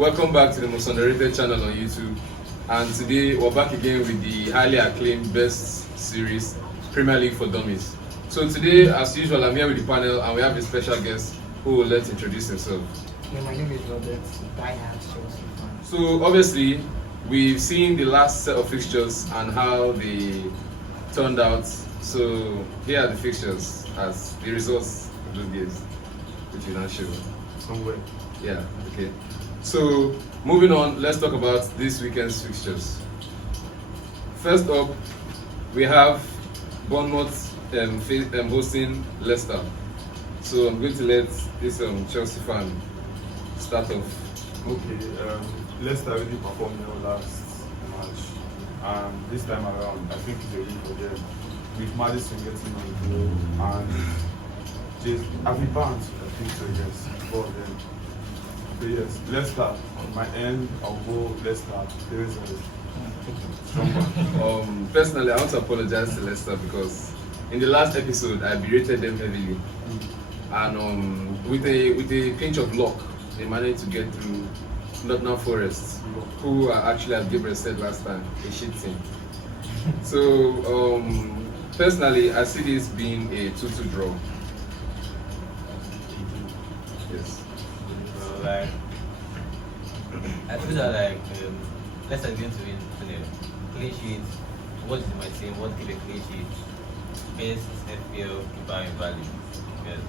Welcome back to the most underrated channel on YouTube. And today we're back again with the highly acclaimed best series, Premier League for Dummies. So today, as usual, I'm here with the panel and we have a special guest who will let introduce himself. Yeah, my name is Robert, diehard Chelsea fan. So obviously, we've seen the last set of fixtures and how they turned out. So here are the fixtures as the results of those games, which we now show. Somewhere. Yeah, okay. So moving on, let's talk about this weekend's fixtures. First up, we have Bournemouth hosting Leicester. So I'm going to let this Chelsea fan start off. Okay, Leicester really performed well last match. This time around, I think it's a win for them. With Madison getting on goal and just Avi Barnes, I think so, yes, four of them. So yes, Leicester, on my end, I'll go Leicester. There is a strong one. Personally, I want to apologize to Leicester because in the last episode, I berated them heavily. And with a pinch of luck, they managed to get through Nottingham Forest, who are actually, as Gabriel said last time, a shit team. So, personally, I see this being a 2-2 draw. Yes. I feel that Leicester is going to win 2-0. Clean sheet. What is my team? What give a clean sheet? Best FPL keeper in value. Yes.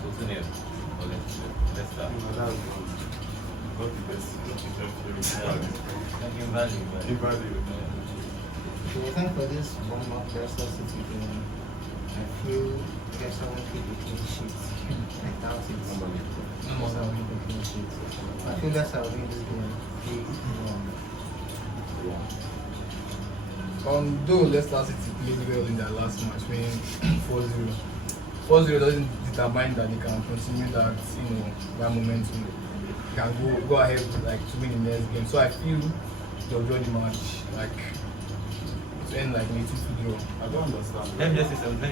So 2-0 for Leicester. That's not the best. In value. In value. So I think for this Bournemouth Leicester City game, I feel Leicester won't keep the clean sheet. I doubt it. Leicester won't keep the clean sheet. I feel Leicester will win this game 3-1. Though Leicester City played well in their last match, winning 4-0. 4-0 doesn't determine that they can continue that, that momentum. They can go ahead to win the next game. So I feel they'll draw the match to end like a 2-2 draw. I don't understand. Let me just say something.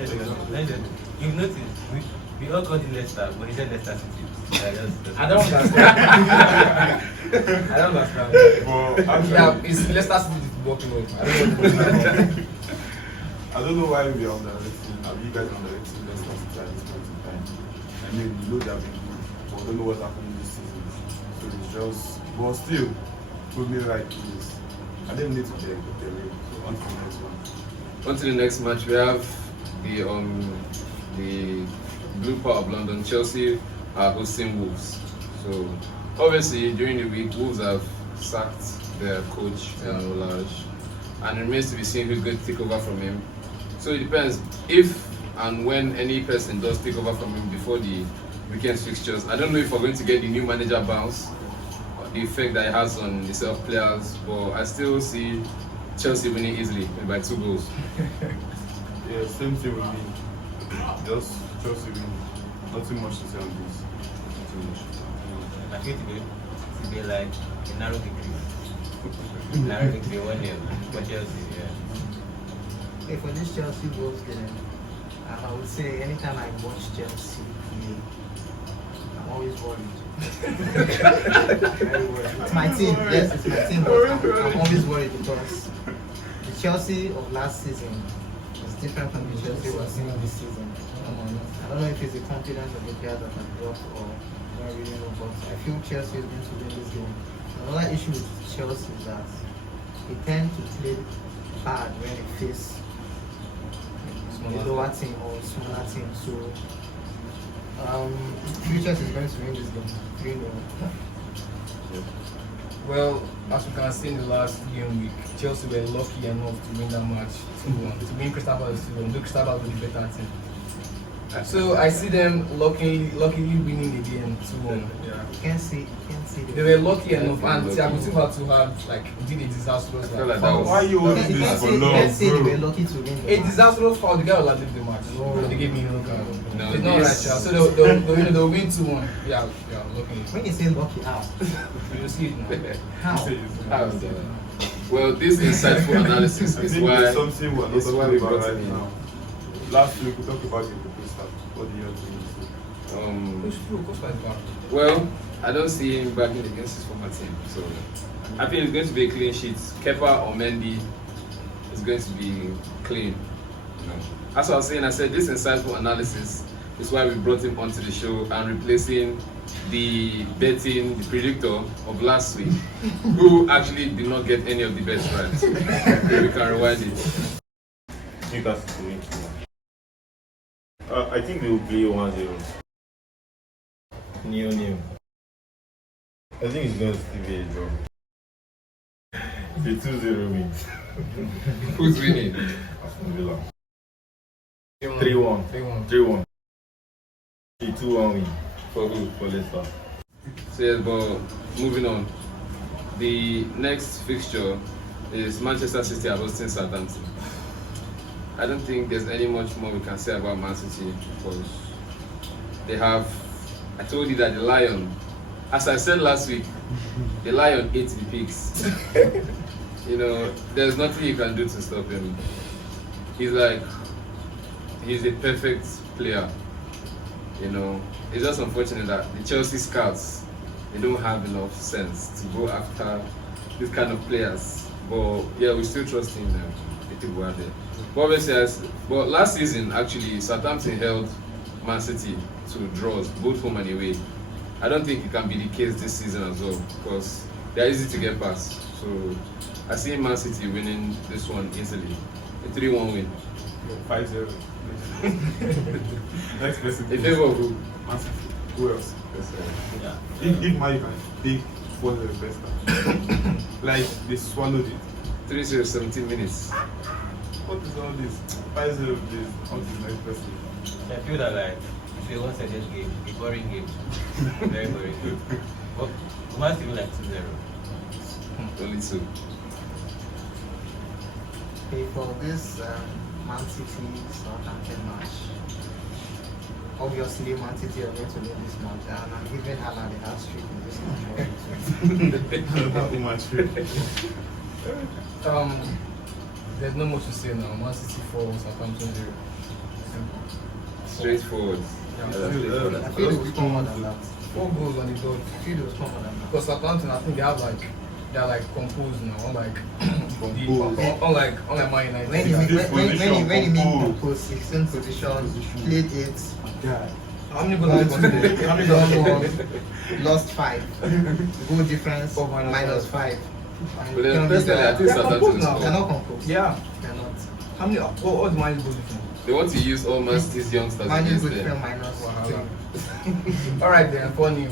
You've noticed, we all called it Leicester, but he said Leicester City. I don't understand. I don't understand. But actually, Yeah, it's Leicester City football club. I don't know what I don't know why we are underrating. Are you guys underrating Leicester City at this point in time? I mean, we know they have been good, but we don't know what's happening this season. So it's just, but still, put me right, please. I didn't need to beg, but they're ready. So on to the next one. On to the next match, we have the Blue Power of London. Chelsea are hosting Wolves. So obviously during the week, Wolves have sacked their coach Olaj, and it remains to be seen who's going to take over from him. So it depends if and when any person does take over from him before the weekend's fixtures. I don't know if we're going to get the new manager bounce, or the effect that it has on the self players, but I still see Chelsea winning easily by 2 goals. Yeah, same thing with me. Just Chelsea win. Nothing much to say on this. Nothing much. I feel to be like a narrow victory. Narrow victory 1-0 for Chelsea, yeah. Okay, for this Chelsea Wolves game, I would say anytime I watch Chelsea play, I'm always worried. Very worried. It's my team, yes, it's my team, but I'm always worried because the Chelsea of last season is different from the Chelsea we're seeing this season. I don't know if it's the confidence of the players that have dropped or I don't really know, but I feel Chelsea is going to win this game. Another issue with Chelsea is that they tend to play bad when they face a lower team or a smaller team. So Futures is going to win this game 3-0. Well, as we can see in the last game week, Chelsea were lucky enough to win that match 2-1. To win Crystal Palace 2-1, though Crystal Palace was the better team. So I see them luckily winning again 2-1. You can't see They were lucky enough, and Thiago Silva to have did a disastrous I feel like foul. that was- Why you holding You this can't for say long, they were bro? lucky to win. A disastrous foul. The guy will have left the match. So they gave me a yellow card. No, It's not right, this- child. So they'll win 2-1. Yeah, lucky. When you say lucky, how? You see it now. How? Well, this insightful analysis I is think why it's something we're not it's why talking we about brought right him in. now. Last week we talked about the European stuff. What do you have to say? It's true, Costa is back. Well, I don't see him backing against his former team, so I think it's going to be a clean sheet. Kepa or Mendy is going to be clean. You know, as I was saying, I said this insightful analysis is why we brought him onto the show and replacing the predictor of last week, who actually did not get any of the bets right. We can rewind it. Newcastle to win 2-1. I think they will play 1-0. Neo. I think it's going to still be a draw. It's a 2-0 win. Who's winning? Aston Villa. 3-1. 3-1. A 2-1 win For who? for Leicester. So yes, but moving on. The next fixture is Manchester City hosting Southampton. I don't think there's any much more we can say about Man City because they have. I told you that the Lion, as I said last week, the Lion ate the pigs. You know, there's nothing you can do to stop him. He's a perfect player. You know, it's just unfortunate that the Chelsea scouts, they don't have enough sense to go after these kind of players. But yeah, we still trust in them. The people are there. But obviously, but last season actually, Southampton held Man City to draws, both home and away. I don't think it can be the case this season as well because they're easy to get past. So I see Man City winning this one easily. A 3-1 win. 5-0. Next person. In favor of who? Man City. Who else? Yeah. If Man U can take 4-0 best, like they swallowed it. 3-0, 17 minutes. What is all this? 5-0 please. On to the next person. I feel that like it's a one-sided game, a boring game, very boring game. But we might even like 2-0. Only 2. Okay, for this Man City Southampton match, obviously Man City are going to win this match, and I'm giving Haaland a hat trick in this match. There's no much to say now. Man City 4, Southampton 0. Straightforward. I feel it will score more than that. 4 goals on the dot. I feel it will score more than that. Because Southampton, I think they're composed now, unlike Composed. unlike Man United. When he made compose, 16 position, played 8, How many goals did they concede? How many goals? won 1, lost 5, goal difference Oh, minus -5. But then personally, I think They're Southampton composed now. is Cannot compose. Yeah. Cannot. How many? What's Man United goals difference? They want to use all Man City's youngsters Man U against good them. friend -3. All right then, 4 new.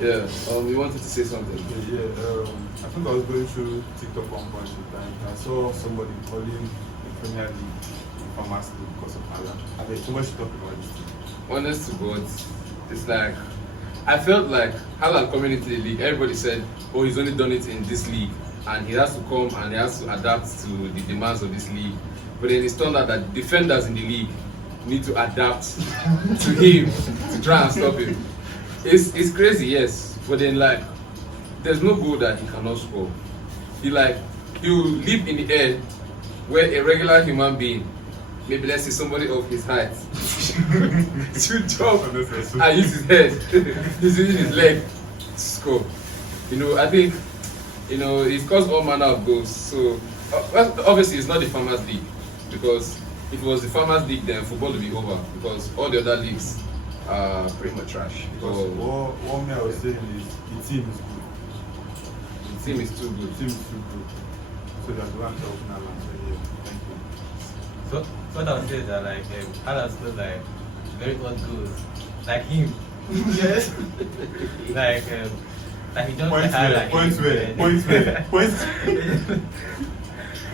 Yeah, you wanted to say something. I think I was going through TikTok one point in time. I saw somebody calling the Premier League Farmers League because of Haaland. I think too much to talk about this thing. Honest to God, it's like I felt like Haaland coming into the league, everybody said, oh, he's only done it in this league and he has to come and he has to adapt to the demands of this league. But then it's turned out that defenders in the league need to adapt to him to try and stop him. It's crazy, yes, but then like there's no goal that he cannot score. He'll leap in the air where a regular human being, maybe let's say somebody of his height, should jump and use his head, he's using his leg to score. You know, I think, you know, he scores all manner of goals. So obviously it's not the Farmers League, because if it was the Farmers League then football would be over, because all the other leagues are pretty much trash. Because what me I was saying is the team is good. The team is too good. The team is too good. So that's why I'm talking Haaland. So yeah, thank you. So what I would say is that like Haaland scores like very odd goals, like him. Yes. like he just Points where?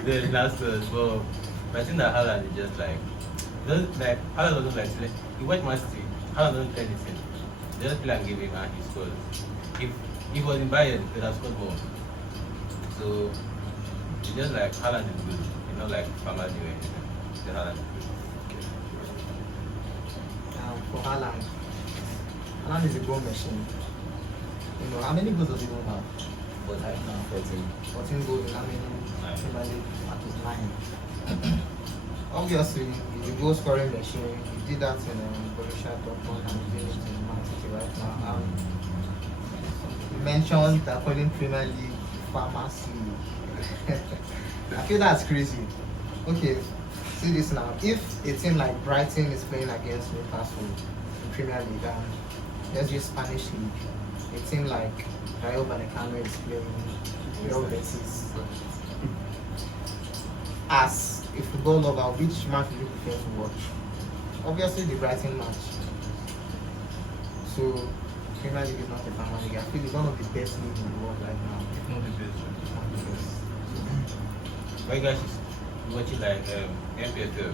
The last goals, but I think that Haaland is just like Haaland doesn't like he watch Man City. Haaland doesn't tell anything. They just play and give him and he scores. If he was in Bayern, he would have scored more. So it's just like Haaland is good. It's not like Farmers do anything. It's Haaland is good. For Haaland is a goal machine. You know, how many goals does he have? But right now, 14. 14 goals in how many? 9. Premier League matches? 9. Obviously, the goal scoring machine. He did that in Borussia Dortmund and he did it in Man City right now. You mentioned the calling Premier League pharmacy. I feel that's crazy. Okay, see this now. If a team like Brighton is playing against Newcastle in Premier League, and let's use Spanish League, a team like Rayo Vallecano is playing Real Betis. As a football lover, which match would you prefer to watch? Obviously, the Brighton match. So, Premier League is not a Premier League. I feel it's one of the best leagues in the world right now. If not the best. It's one of the best. Why you guys watching like MPFL?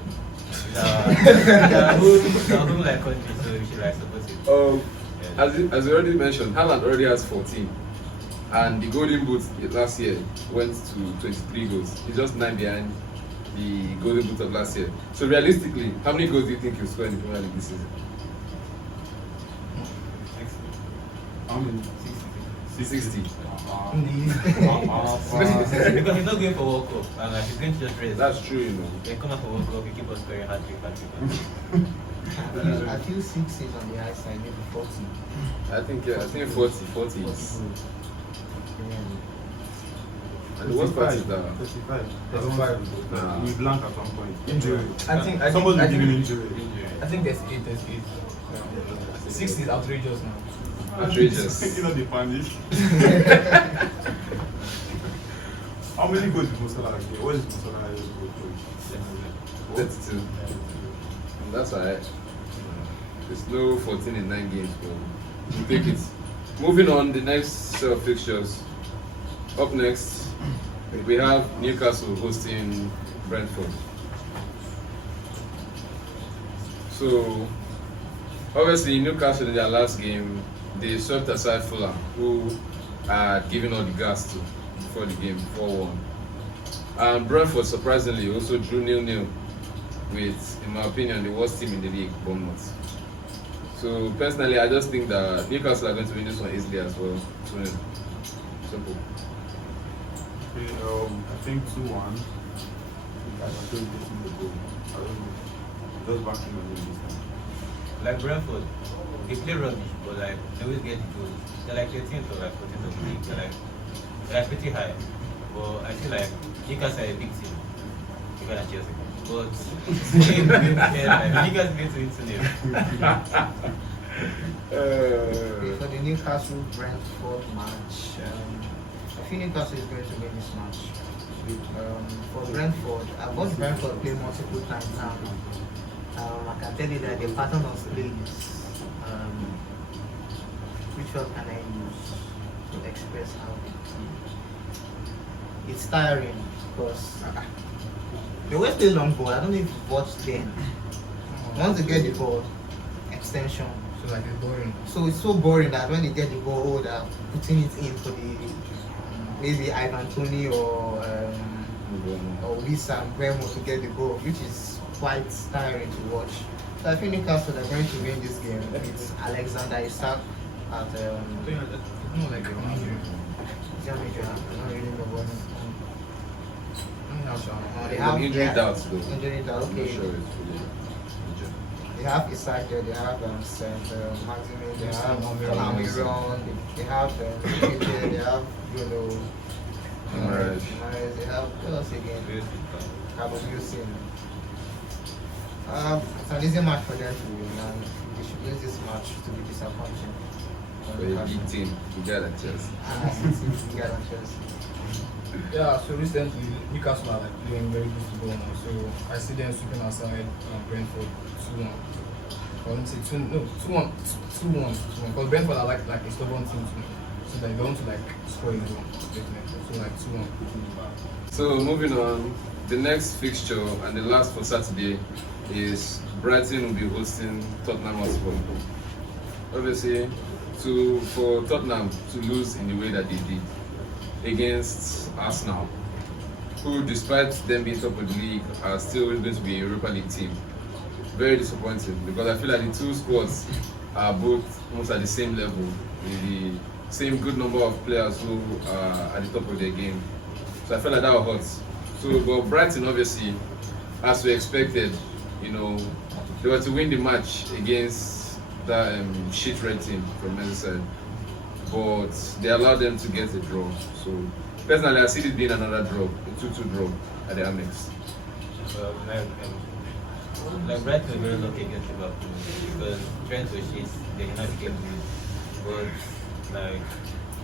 Who like country, so we should like support it. As you already mentioned, Haaland already has 14. And the Golden Boot last year went to 23 goals. He's just 9 behind the Golden Boot of last year. So realistically, how many goals do you think he'll score in the Premier League this season? How many? 60. Because he's not going for World Cup, and like he's going to just rest. That's true, you know. Then come out for World Cup, he keep on scoring hat-trick. I feel 6 is on the high side, maybe 40. I think 40 is. And the worst part is that 35. 35. Nah. We blank at one point. Injury. I Somebody will give think, you injury. I think there's 8. 60 is outrageous now. outrageous. You know the panic. How many goals did Musala get? What is Musala's goal coach? 32. And that's why there's no 14 in 9 games, but we'll take it. Moving on, the next set of fixtures. Up next, we have Newcastle hosting Brentford. So, obviously, Newcastle in their last game, they swept aside Fulham, who had given all the gas to before the game, 4-1. And Brentford, surprisingly, also drew 0-0 with, in my opinion, the worst team in the league, Bournemouth. So, personally, I just think that Newcastle are going to win this one easily as well. 2-0. Simple. Okay, I think 2-1. I don't think the goal. I don't know. Just backing on him this time. Like Brentford, they play rubbish, but like they always get the goals. They're like 13th or like 14th of the league. They're pretty high. But I feel like Newcastle are a big team. Bigger than Chelsea. But Newcastle going to win 2-0. For the Newcastle Brentford match, I think Newcastle is going to win this match. For Brentford, I've watched Brentford play multiple times now. I can tell you that the pattern of play is which word can I use to express how it's tiring because they always play long ball. I don't know if you've watched them. Once they get the ball, extension. So like it's boring. So it's so boring that when they get the ball, they're putting it in for the maybe Ivan Toney or Wissa and Bremo to get the goal, which is quite tiring to watch. So I think Newcastle are going to win this game. It's Alexander Isak at It's more like a injury. I don't really know what. I'm not sure. They have injury doubts though. Injury doubt, I'm not okay. sure it's really injured. They have Isak there, they have Saint Maximin, they have Almiron. Almiron, they have they have Alright. they have what else again? Cabo Musin. It's an easy match for them to win, and they should lose this match to be disappointing. For a big team, you got a chance. Yeah, so recently Newcastle are like playing very good football now. So I see them sweeping aside Brentford 2-1. I wouldn't say 2-1. Because Brentford are like a stubborn team too. So they don't want to like score in the one, definitely. So like 2-1. So moving on, the next fixture and the last for Saturday is Brighton will be hosting Tottenham Hotspur. Obviously, for Tottenham to lose in the way that they did against Arsenal, who despite them being top of the league are still going to be a Europa League team. Very disappointing because I feel like the two squads are both almost at the same level, with the same good number of players who are at the top of their game. So I feel like that will hurt. So, but Brighton obviously as we expected, you know, they were to win the match against that shit red team from Merseyside, but they allowed them to get a draw. So personally, I see it being another draw, a 2-2 draw at the Amex. Like Brighton were very lucky against Liverpool because Trent was shit, they cannot get good. But like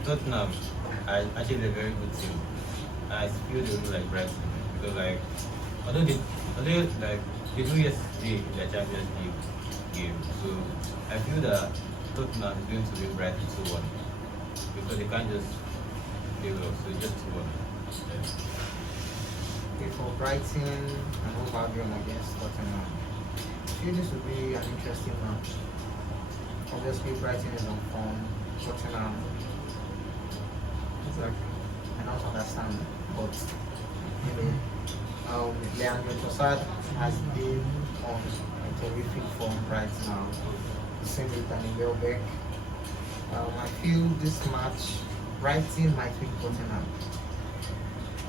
Tottenham are actually a very good team. I feel they will like Brighton because like although like they do yesterday in their Champions League game, so I feel that Tottenham is going to win Brighton 2-1 because they can't just play well, so just 2-1. Okay, for Brighton and Wolverhampton against Tottenham, I feel this will be an interesting match. Obviously, Brighton is on form. Tottenham, Exactly. I don't understand, but Leandro Trossard has been on a terrific form right now. Same with Danny Welbeck. I feel this match, Brighton might win Tottenham.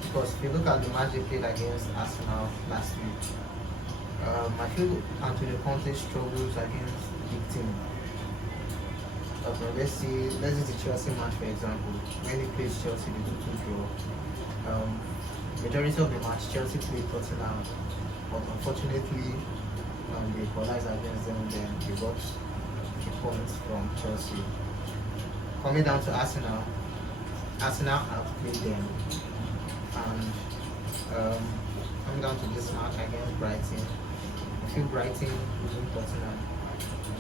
Because if you look at the match they played against Arsenal last week, I feel Antonio Conte struggles against big team. Okay, let's use the Chelsea match for example. When he plays Chelsea, the 2-2 draw. Majority of the match, Chelsea played Tottenham, but unfortunately, they equalized against them. Then they got the points from Chelsea. Coming down to Arsenal, Arsenal outplayed them, and coming down to this match against Brighton, I feel Brighton will win Tottenham.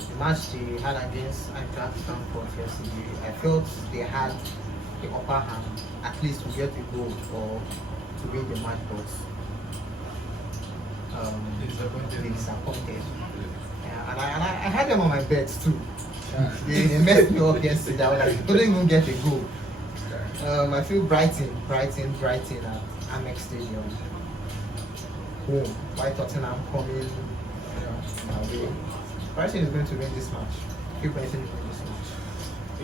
The match they had against Eintracht Frankfurt yesterday, I felt they had the upper hand, at least to get the goal or to win the match, but they disappointed. Yeah, and I had them on my bets too. They messed me up yesterday. I was like, couldn't even get a goal. I feel Brighton at Amex Stadium. Home. Why Tottenham coming away? Brighton is going to win this match. I feel Brighton will win this match.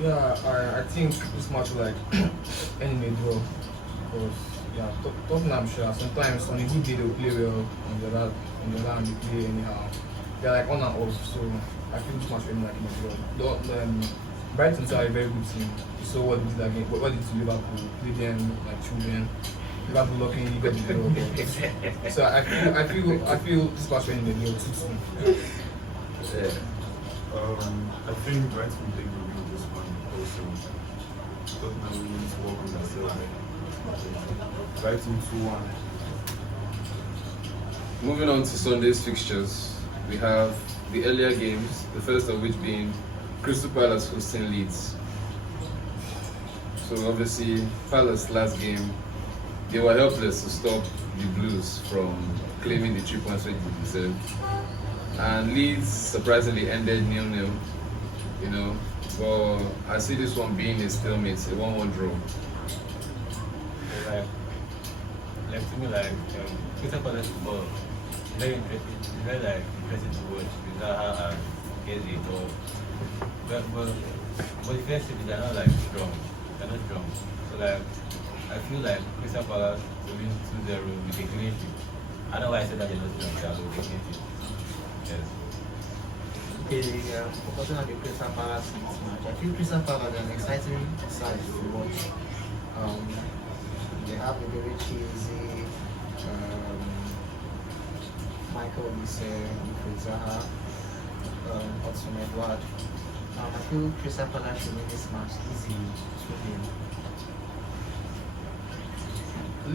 Yeah, I think this match will like end in a draw because yeah, Tottenham sure sometimes on a good day they will play well, on the other hand they play anyhow. They're like on and off, so I feel this match will end like in a draw. Brighton are a very good team. You saw what they did again, what they did to Liverpool, play them like children. Liverpool lucky you got the draw. So I feel this match will end in a draw 2-2. I think Brighton will take the win this one also. Tottenham will need to work on themselves. Brighton 2-1. Moving on to Sunday's fixtures, we have the earlier games, the first of which being Crystal Palace hosting Leeds. So obviously, Palace last game, they were helpless to stop the Blues from claiming the 3 points which they deserved. And Leeds surprisingly ended 0-0, you know. But I see this one being a stalemate, a 1-1 draw. Like to me, Crystal Palace football very interesting. It's very like interesting to watch with Zaha and Gezi. But defensively they're not like strong. They're not strong. So like I feel like Crystal Palace to win 2-0 with a clean sheet. I know why I said that they're not strong. They're with a clean sheet. Yes. Okay, focusing on the Crystal Palace match, I feel Crystal Palace are an exciting side to watch. They have a very cheesy Michael Olise, Zaha, Hudson Edward. I feel Crystal Palace should win this match easily to win.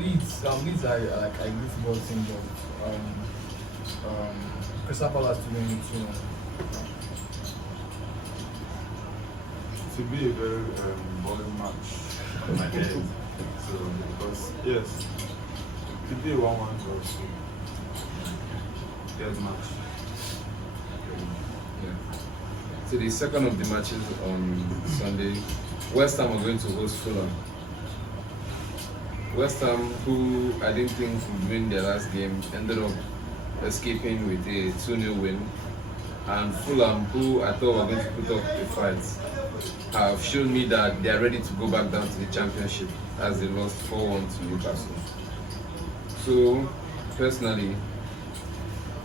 Leeds are like a good football team, but Crystal Palace to win it, you know. It will be a very boring match in my head. So, because, yes, it could be 1-1 draw, so there's match. Yeah. So the second of the matches on Sunday, West Ham are going to host Fulham. West Ham, who I didn't think would win their last game, ended up escaping with a 2-0 win. And Fulham, who I thought were going to put up a fight, have shown me that they are ready to go back down to the championship as they lost 4-1 to Newcastle. So, personally,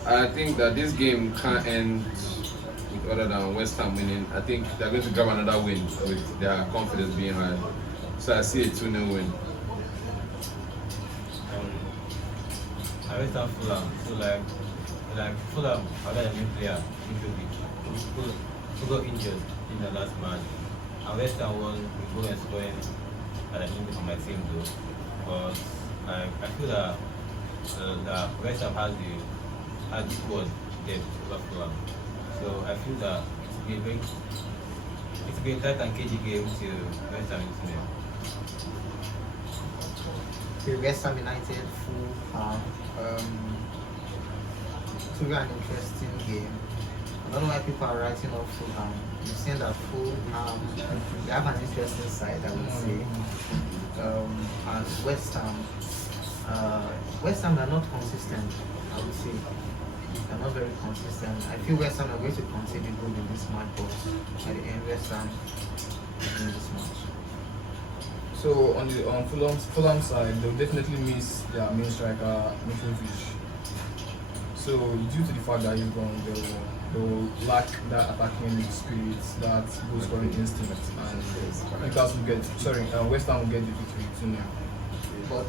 I think that this game can't end with other than West Ham winning. I think they're going to grab another win with their confidence being high. So I see a 2-0 win. I went down Fulham, so like Fulham, I got a new player, who got injured in the last match. And West Ham won with goal and scoring at an injury for my team though. But like I feel that West Ham has the squad depth over Fulham. So I feel that it's been a tight and cagey game till West Ham is there. To West Ham United, Fulham. It's really an interesting game. I don't know why people are writing off Fulham. You've seen that Fulham, they have an interesting side, I would say. And West Ham are not consistent, I would say. They're not very consistent. I feel West Ham are going to concede a goal in this match, but at the end, West Ham will win this match. So on the Fulham side, they'll definitely miss their main striker Mitrovic. So due to the fact that he's gone, they'll lack that attacking spirit, that goal scoring instinct, and Newcastle will get West Ham will get the victory 2-0. But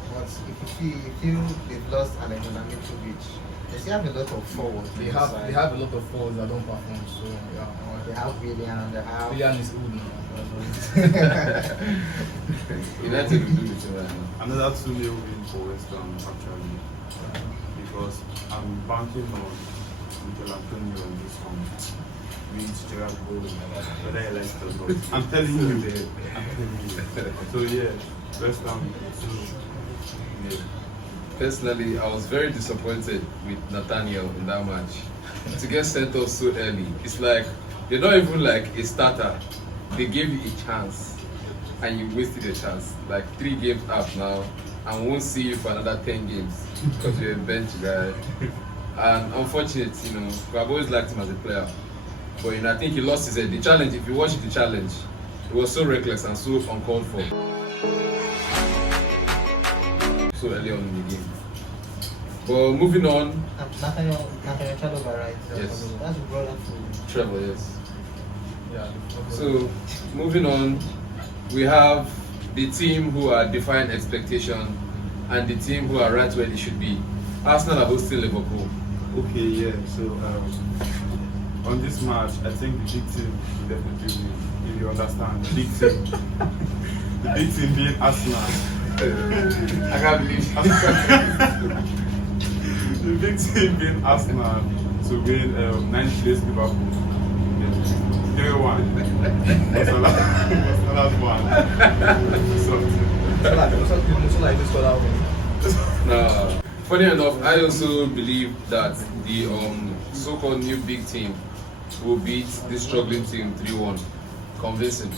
if you feel they've lost Alexander Mitrovic, they still have a lot of forwards. They have a lot of forwards that don't perform. So yeah, They have Willian, they have. Willian is old now. United will do it right now. Another 2-0 win for West Ham actually, because I'm banking on Mikel Antonio on this one. With Gerard Gold, whether he likes it or not. I'm telling you, I'm telling you. So yeah, West Ham. Yeah. Personally, I was very disappointed with Nathaniel in that match. To get sent off so early, it's like you're not even like a starter. They gave you a chance, and you wasted a chance. Like 3 games up now, and won't see you for another 10 games because you're a bench guy. And unfortunate, I've always liked him as a player, but I think he lost his head. The challenge, if you watch the challenge, it was so reckless and so uncalled for. So early on in the game. But moving on. Nathaniel Chalobah, right? Yes. That's brother to Trevor, yes. Yeah. So moving on, we have the team who are defying expectation and the team who are right where they should be. Arsenal are hosting Liverpool. Okay, yeah. So on this match, I think the big team will definitely win. If you understand, the big team, the big team being Arsenal. I can't believe The big team being Arsenal to win 9 days Liverpool. 3-1. That's the last one. No. Funny enough, I also believe that the so-called new big team will beat this struggling team 3-1. Convincing.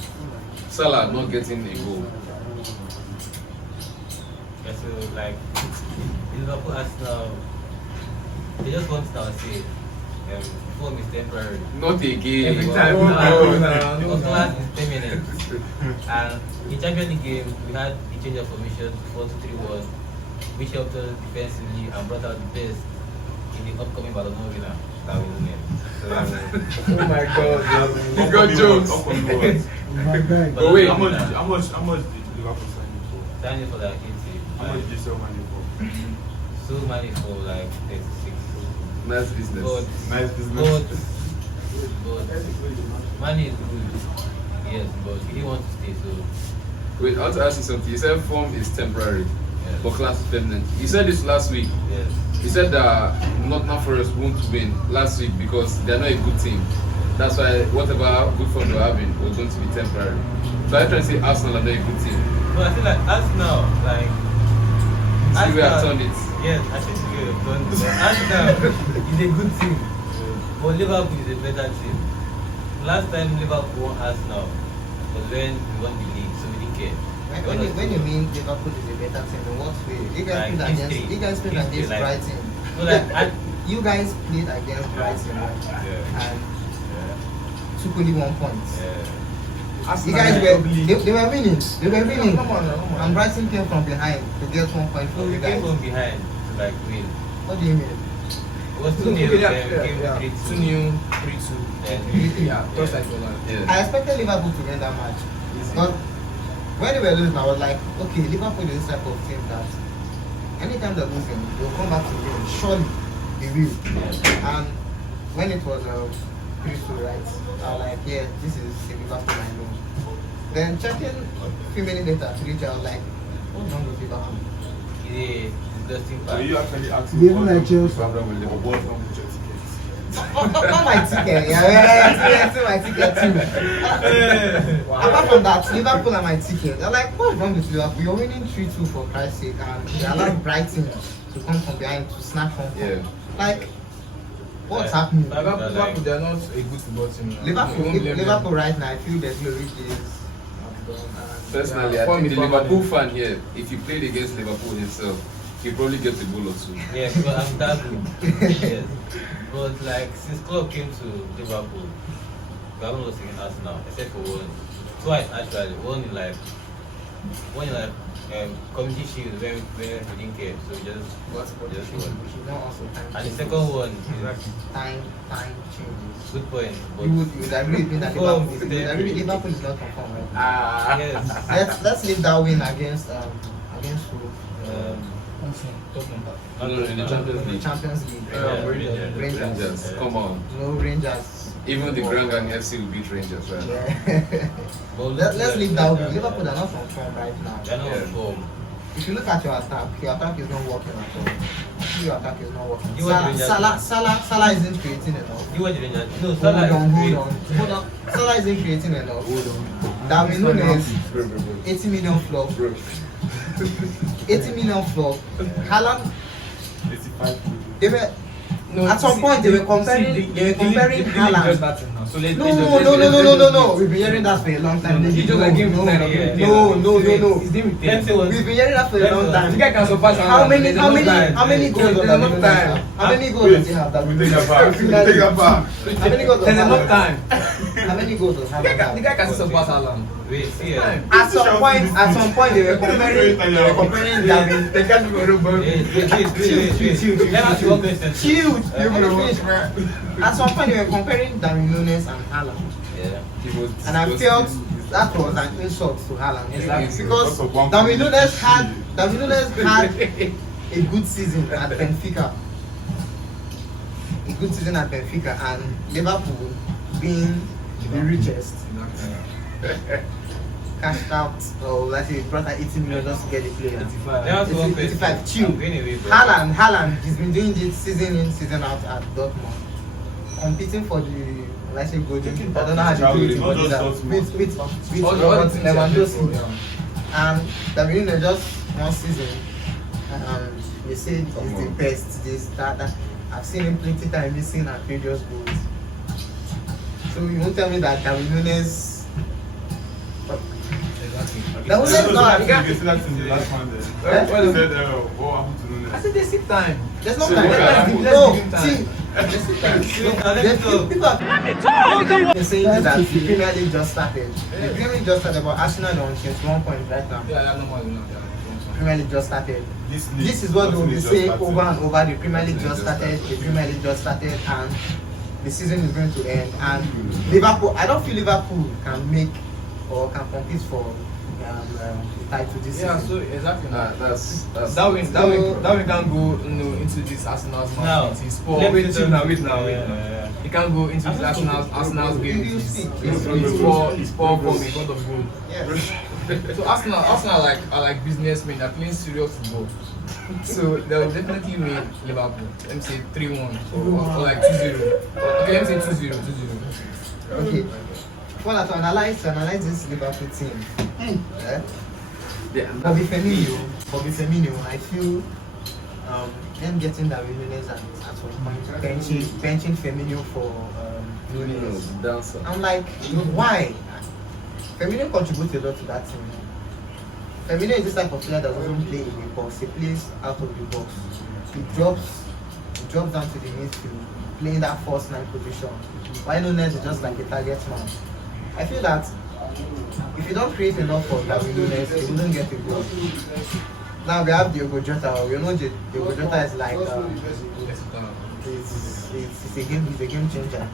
Salah not getting a goal. Yeah, so like Liverpool Arsenal, they just want to say form is temporary. Not again. Every time Because class is permanent. And in Champions League game, we had the change of formation 4-2-3-1, which helped us defensively and brought out the best in the upcoming Ballon d'Or winner that we win. Oh my God! You got jokes. But wait. How much did Liverpool sign you for? Signing for like 80. How much did you sell money for? So money for like 36. Nice business. Nice business. But money is good. Yes, but he didn't want to stay, so Wait, I want to ask you something. You said form is temporary, yes. but class is permanent. You said this last week. Yes. You said that Nottingham Forest won't win last week because they're not a good team. That's why whatever good form they're having was going to be temporary. So I'm trying to say Arsenal are not a good team. No, I feel like Arsenal, like See, we have turned it. Yes, I think we have done it. Arsenal is a good team, but Liverpool is a better team. Last time Liverpool won Arsenal was when we won the league, so we didn't care. When you mean Liverpool is a better team, in what way? You guys Like played history. against. You guys played History, against like- Brighton. So like, You guys played against Brighton, right? yeah, And took only 1 point. yeah. You guys were they were winning. They were winning. Come on. And Brighton came from behind to get 1 point So from we you came guys. from behind to like win. What do you mean? was 2-0, game 3-2. 2-0, 3-2. Yeah, just like that. Yeah. I expected Liverpool to win that match. But when they were losing, I was like, okay, Liverpool is this type of team that anytime they're losing, they'll come back to win. Surely they will. And when it was 3-2, right, I was like, yeah, this is the Liverpool I know. Then checking a few minutes later, 3-2, I was like, what's wrong with Liverpool? Yeah, disgusting So fact. you actually asking Even what like the Chelsea. problem with Liverpool? What's wrong with your tickets? Not my ticket, yeah, my ticket too. Apart from that, Liverpool are my ticket. I'm like, what's wrong with Liverpool? You're winning 3-2 for Christ's sake, and they allow Brighton to come from behind to snatch one. Yeah. Like, what's happening? Liverpool, they're not a good football team. Liverpool right now, I feel their glory days. Personally, Yeah, I think the for me, Liverpool fan here, if you played against Liverpool himself, he probably gets a goal or two. Yeah, because I'm that good. Yes. But like since Klopp came to Liverpool, we haven't lost against Arsenal except for one. Twice actually. One in like Community Shield when we didn't care, so we just won. And the second one is Time changes. good point. But You would agree with me that Form Liverpool, is you would there. agree Liverpool is not confirmed, right? yes. Let's leave that win against who? No, in the Champions The League. Champions League. Rangers. Rangers. Come on. No Rangers. Even the Grand Gang FC will beat Rangers, right? Yeah. But Let's leave that win. Liverpool are not confirmed right now. They're not Yeah. on form. If you look at your attack is not working at all. Your attack is not working. You want Rangers? Salah isn't creating enough. You watch the Rangers? No, Hold Salah on. is Hold on. Salah isn't creating enough. Darwin Nunes, 80 million flop. 80 million flop. Haaland, 85 they were at some point they were comparing Haaland. So let's No. We've been hearing that for a long time. He just like give him time. No. He's doing with 10. Plenty was We've been hearing that for a long The time. guy can surpass How many There's enough time. goals There's does enough Darwin time. have? How many goals does he have? We take that back. We take that back. How many goals does There's enough Haaland time. have? How many goals does The Haaland have? guy can surpass Haaland. wait, see At some point, they were comparing Darwin. They can't do a Chill. Let me ask you one question. Chill. Let me finish, bro. At some point, they were comparing Darwin Nunes and Haaland. Yeah. He was And I felt disgusting. that was an insult to Haaland. Exactly. Because Because of one Darwin Nunes had community. a good season at Benfica. A good season at Benfica, and Liverpool being the richest cashed out, or let's say brought out 80 million just to get the player. Let me ask you one question. 85, chill. I'm going away, bro. Haaland, he's been doing this season in, season out at Dortmund, competing for the, let's say, golden. I don't know how they do it, Not but just with All the Robert things Lewandowski. yeah. And Darwin Nunes just one season, and they say he's the best. This that. I've seen him plenty times missing and previous goals. So you won't tell me that Darwin Nunes. That was No, not. you can see that in the last one there. He said, what happened to Nunes? I said they see time. There's no So time. let's give No, him time. see. People are saying that the Premier League just started. The Premier League just started, but Arsenal are on 21 points right now. Yeah, normally no. Premier League just started. This This is what they will be just saying started. over and over. The Premier League just started. The Premier League just started, and the season is going to end. And Liverpool, I don't feel Liverpool can make or can compete for the title this Yeah, season. so exactly. That's Darwin can go into this Arsenal's Now, match. He's poor. let me Wait tell now. Yeah. He can't go into this Arsenal's game. You He's speak. poor from in front of goal. Yes. So Arsenal are like businessmen. They're playing serious football. So they'll definitely win Liverpool. Let me say 3-1 or like 2-0. Okay, let me say 2-0. Okay. Well, to analyze this Liverpool team. Bobby Firmino, I feel them getting Darwin Nunes at some point benching Firmino for Nunes, dancer. I'm like, why? Firmino contributes a lot to that team. Firmino is this type of player that doesn't play in the box. He plays out of the box. He drops down to the midfield, playing that false 9 position. Why Nunes is just like a target man. I feel that if you don't create enough for Darwin Nunes, you wouldn't get a goal. Now we have Diogo Jota. We know Diogo Jota is like It's a game changer.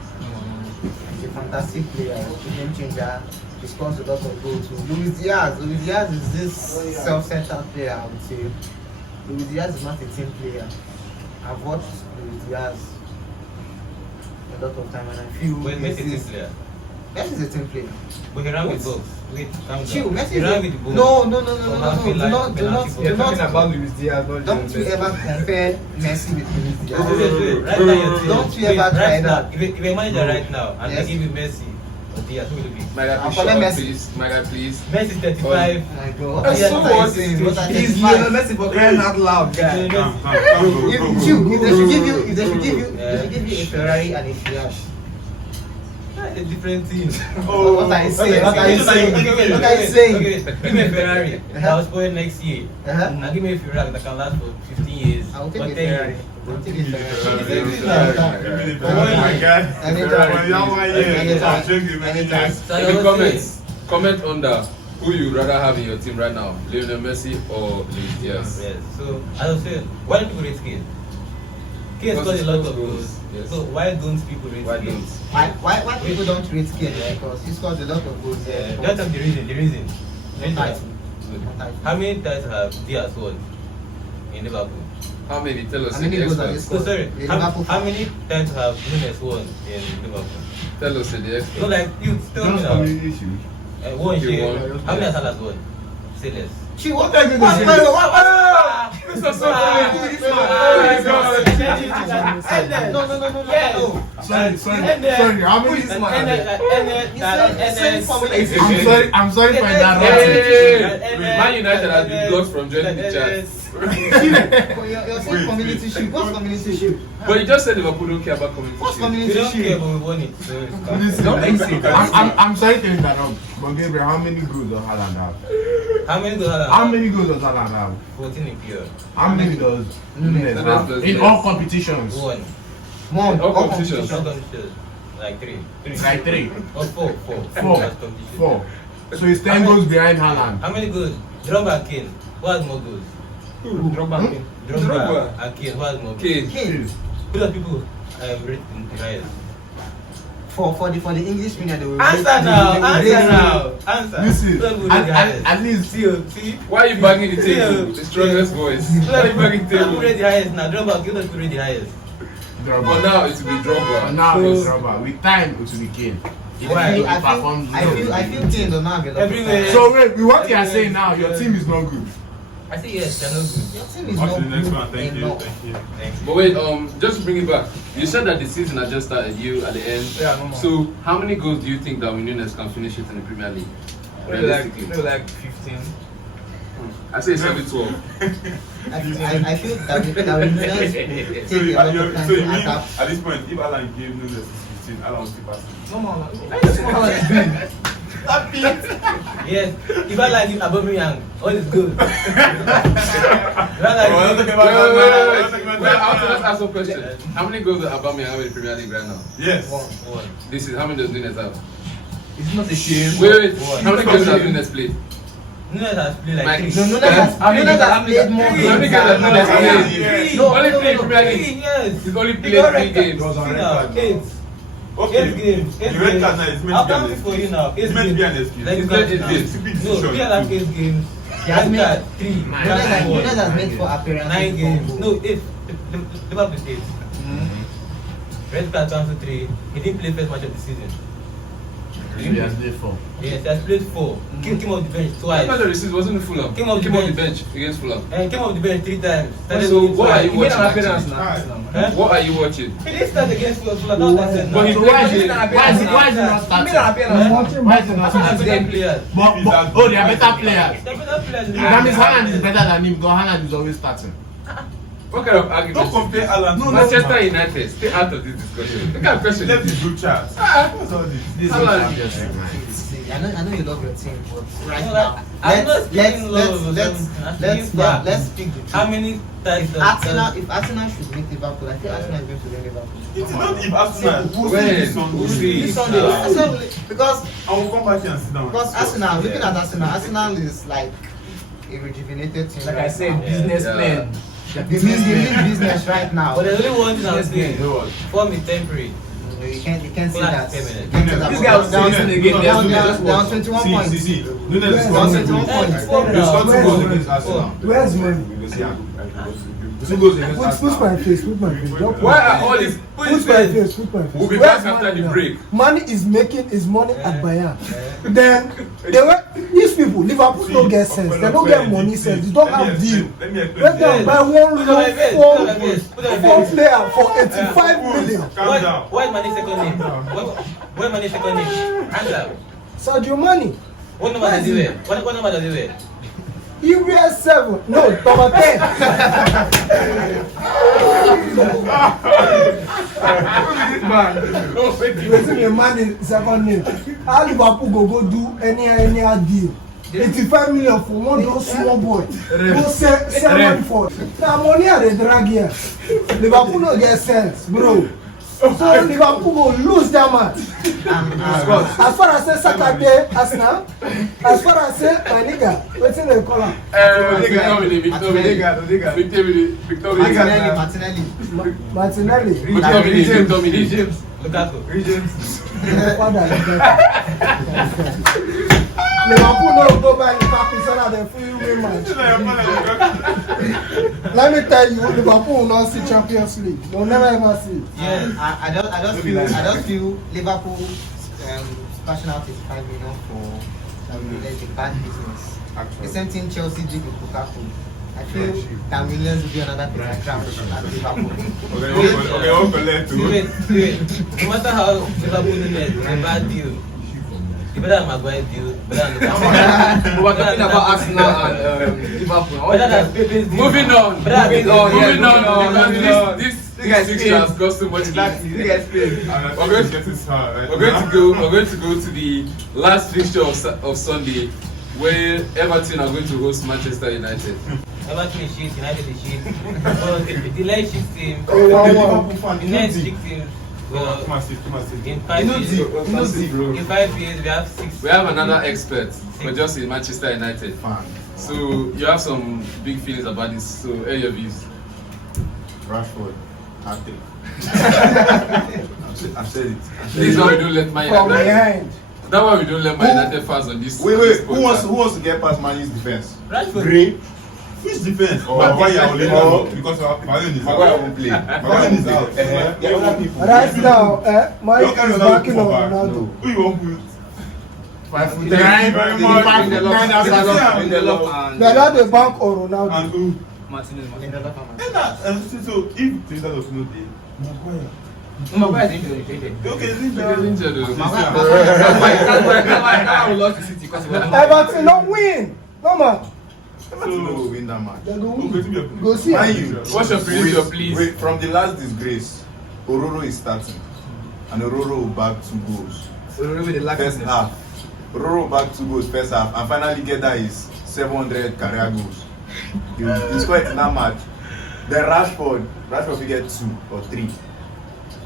He's a fantastic player, a game changer. He scores a lot of goals. Luis Diaz is this self-centered player, I would say. Luis Diaz is not a team player. I've watched Luis Diaz a lot of time and I feel When Messi is a team player. Messi is a team player. But he ran with both. Wait, calm down. Chill, Messi He is ran a... with the ball. No. From half field line, Do penalty You're box. talking about Luis Diaz, not Don't you Messi. ever compare Messi with Luis Diaz. Right now, your team. Don't you Wait, ever try right now, that. if a manager right now and Yes. they give you Messi or Diaz, who will it be? My guy, I'll please, call him shut up, Messi. please. My guy, please. Messi is 35. Oh my God. That's Yes, so what are you what? saying? What are He's 35? Lionel Messi for crying out loud, guy. Messi. If they should give you a Ferrari and a Fiat. That's a different team. What are you saying? What are you saying? Okay, What are you saying? Okay, give me a Ferrari that was spoiled next year. Uh-huh. And give me a Ferrari that can last for 15 years. I will take or a 10 Ferrari. years. I'll take a In the comments, comment under who you rather have in your team right now, Lionel Messi or Luis Diaz. Yes. So as I was saying, why don't people rate Kane? Kane Because scores a lot he of scores goals. goals, yes. So why don't people rate Why Kane? don't? Why people don't rate Kane? Because he scores a lot of goals. That's the reason. The reason. How many titles have Diaz won in Liverpool? How many? Tell us How in many the goals have he experts. So sorry. In How Liverpool. many titles have Nunes won in Liverpool? Tell us in the No, experts. like you tell me Just now. community issues. One You year. won. How many has Salah won? Say less. She what are you doing? This was so funny. No. Sorry, how many is I'm sorry for that. Hey, Man United has been blocked from joining the chat. You're saying community shield. What's community shield? But you just said Liverpool don't care about community. What's shield. We community don't care, shield? but we won it. So it's fine. Listen, Don't hesitate. I'm sorry to interrupt, but Gabriel, how many goals does Haaland have? How many goals have? How many goals does Haaland have? 14 in PR. How many does Nunes have? In all competitions? One. One. All competitions. Not competitions. Like three. Like three. Or four. Four. So he's 10 goals behind Haaland. How many goals? Drogba and Kane. Who has more goals? Drogba. Drogba and Kane. Who has more goals? Kane. Kane. Who are people rate in the highest? For the English media, they will Answer rate- now. they will Answer rate- now. Answer. Listen, Who are people rate the highest? at least See? Why are you banging the table? The strongest voice. Why are you banging the Who are people rate table? the highest now? Drogba and Kane. Who are people rate the highest? For Drogba. now, it will be Drogba. For now, it's So- Drogba. With time, it will be Kane. If Why? he I performs feel Kane does not have a lot of Everywhere. time. So wait, with what you are saying now, your team is not good. I say yes. They're not good. Your team is On not to the next good one. Thank you. enough. Thank you. Thanks. But wait, just to bring it back, you said that the season had just started, you at the end. Yeah, no more. So, how many goals do you think that Nunes can finish it in the Premier League? Realistically, Maybe like 15. I say it's every 12. I feel that we Nunes So take a you lot of time so you to mean adapt. at this point, if Alan gave Nunes 15, Alan will still pass him? No more. I just want how it's doing. Yes. If I like you, Aubameyang, all is good. If I like Oh, you, talking about that, man. Wait, I want to just ask one question. How many goals does Aubameyang have in the Premier League right now? Yes. One. This is how many does Nunes have? It's not a shame. Wait, One. how many games has Nunes played? Nunes has played like Mike. three. Nunes has played more How many games games has than Nunes Nunes. played? No, Only three in Premier League. Three, yes. He's only He played got 3 red games. card. See now, 8. Okay. 8 games. 8 The red games. card now is meant I'll to be count an it for you excuse. now. 8 It's meant to be an games. excuse. Like you It's can't meant now. to be. It's a big No, decision. we are like 8 games. He has made- Red card, 3. Nunes has made 4 appearances. 9 for games. goal. No, 8. Liverpool is 8. Red card counts to 3. He didn't play first match of the season. He has played 4. Yes, he has played 4. Came off the bench That twice. match of the season wasn't Fulham. Came off the the bench. bench against Fulham. And came off the bench 3 times. Started So with what are you He made an watching? appearance Actually? now. Huh? What are you watching? He didn't start against Fulham. That's what I said now. But he So played why the is game. he not starting? He made an appearance. Why is he not That's not starting? better players. Oh, they are better players. They're better players. That means Haaland is better than him because Haaland is always starting. What kind of argument? Don't compare Alan to Manchester United, stay out of this discussion. What kind of question Left is the this? group chat. Ah. What's all this? This is Haaland. obvious, man. See, I know you love your team, but right No, now, I'm not speaking love. let's speak the truth. How many times If Arsenal should beat Liverpool, I think Arsenal is going to win Liverpool. It is not if Arsenal. We'll When? see this on We'll see. This Sunday, Arsenal will- because I will come back here and sit down. Arsenal, looking at Arsenal is like a rejuvenated team. Like right I said, now. businessmen. The league business right now. But there's only one thing I'm Yes, saying. You know what? Form is temporary. You can't say Well, that. that's 10 minutes. You can't say that. This guy was Down- saying this again. down- Just down watch. 21 points. See. Nunes is Down scoring 21 two. points. He scored 2 goals against Arsenal. Where's money? Yeah. 2 goals against Put Arsenal. my face, put my face. Don't Why are all these? Put my face, put my face. We'll be Where's back after money the now? break. Money is making his money at Bayern. Then they were these people, Liverpool don't get sense. They don't get money sense. They don't have deal. Let me explain. Let them buy one Put on my loan face, four put on my face, put on my four face. player for 85 million. Calm down. What Mane's second name? What Mane's second name? Answer. Sadio Mane. What number does he wear? What number does he wear? He wears 7. No, number 10. Wetin the man in second name? How Liverpool go do any deal? 85 million for one of those small boy. Go sell money for. Na money I dey drag here. Liverpool no get sense, bro. So Liverpool go lose that match. As far as say Saturday Arsenal, as far as say my nigga, wetin dem call am? Martinelli. Lukaku. Father, Liverpool no go buy Lukaku so that dem fit win match. Let me tell you, Liverpool will not see Champions League. They'll never ever see it. Yeah. I just feel Liverpool splashing out 85 million for a bad business. The same thing Chelsea did with Lukaku. I feel that millions will be another thing like that at Liverpool. Okay, one collect two. Wait. No matter how Liverpool did it, it's a bad deal. You better than Maguire deal. Better than Lukaku. We were talking about Arsenal and Liverpool. Better than Pepe's deal. Moving on. Better than Moving Pepe's on. deal. Because this fixture has got so much. We're going to get this hard. We're going to go to the last fixture of Sunday, where Everton are going to host Manchester United. Everton is shit, United is shit. The last shit team, Liverpool fan, the next shit team. Come and see. In 5 years, in 5 years we have 6. We have another expert, but just in Manchester United. So you have some big feelings about this. So air your views. Rashford, hat-trick. I've said it. This is why we don't let Man From United. behind. That's why we don't let Man United fans on this. Wait, this who podcast. wants to get past Man U's defense? Rashford. Gray. Which defense? Oh. Maguire will Oh. leave because Maguire is Maguire out. won't play. Maguire is out. Yeah, other people. Right now, my Don't carry is Ronaldo backing on for back. Ronaldo. Who you want to 5'9", very much. 5'9" Lindelof They are the bank or Ronaldo. and who? Martinez. So if Trinidad was not there, Maguire. Maguire is injured. Okay, He's injured, though. That's why we lost the City because he wasn't. Everton don't win. No man. Everton will win that match. They go Okay, win. to be a Go see Man am. U. What's your prediction, please? Wait, from the last disgrace, Ororo is starting. And Ororo will back 2 goals. With the lack First half. Ororo will back 2 goals first half. And finally get that his 700 career goals. He scored in that match. Then Rashford will get 2 or 3.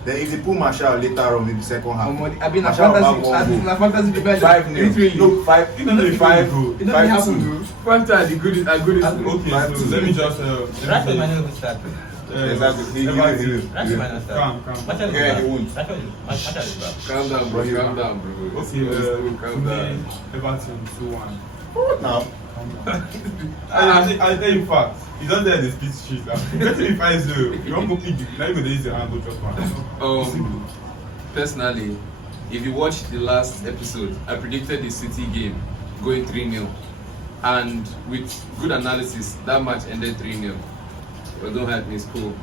Then if they put Marshall later on in the second half. I've been a Marshall will back 1 fantasy. goal. My fantasy defense. 5-0. No, 5. It doesn't happen, bro. It doesn't happen, 5-2. bro. Fanta are the good. Okay, so let me just Rashford might not start. Exactly. He will. Rashford might not start. Calm. Marshall is Yeah, back. he won't. Marshall is back. Calm down, bro. Calm down, bro. Okay, Calm down. Everton 2-1. What now? I tell you fact. You don't dare the speech shit. Get me 5-0. You won't go pick. Now you go to use your hand, go just one. Personally, if you watch the last episode, I predicted the City game going 3-0, and with good analysis, that match ended 3-0. But don't help me, it's cool.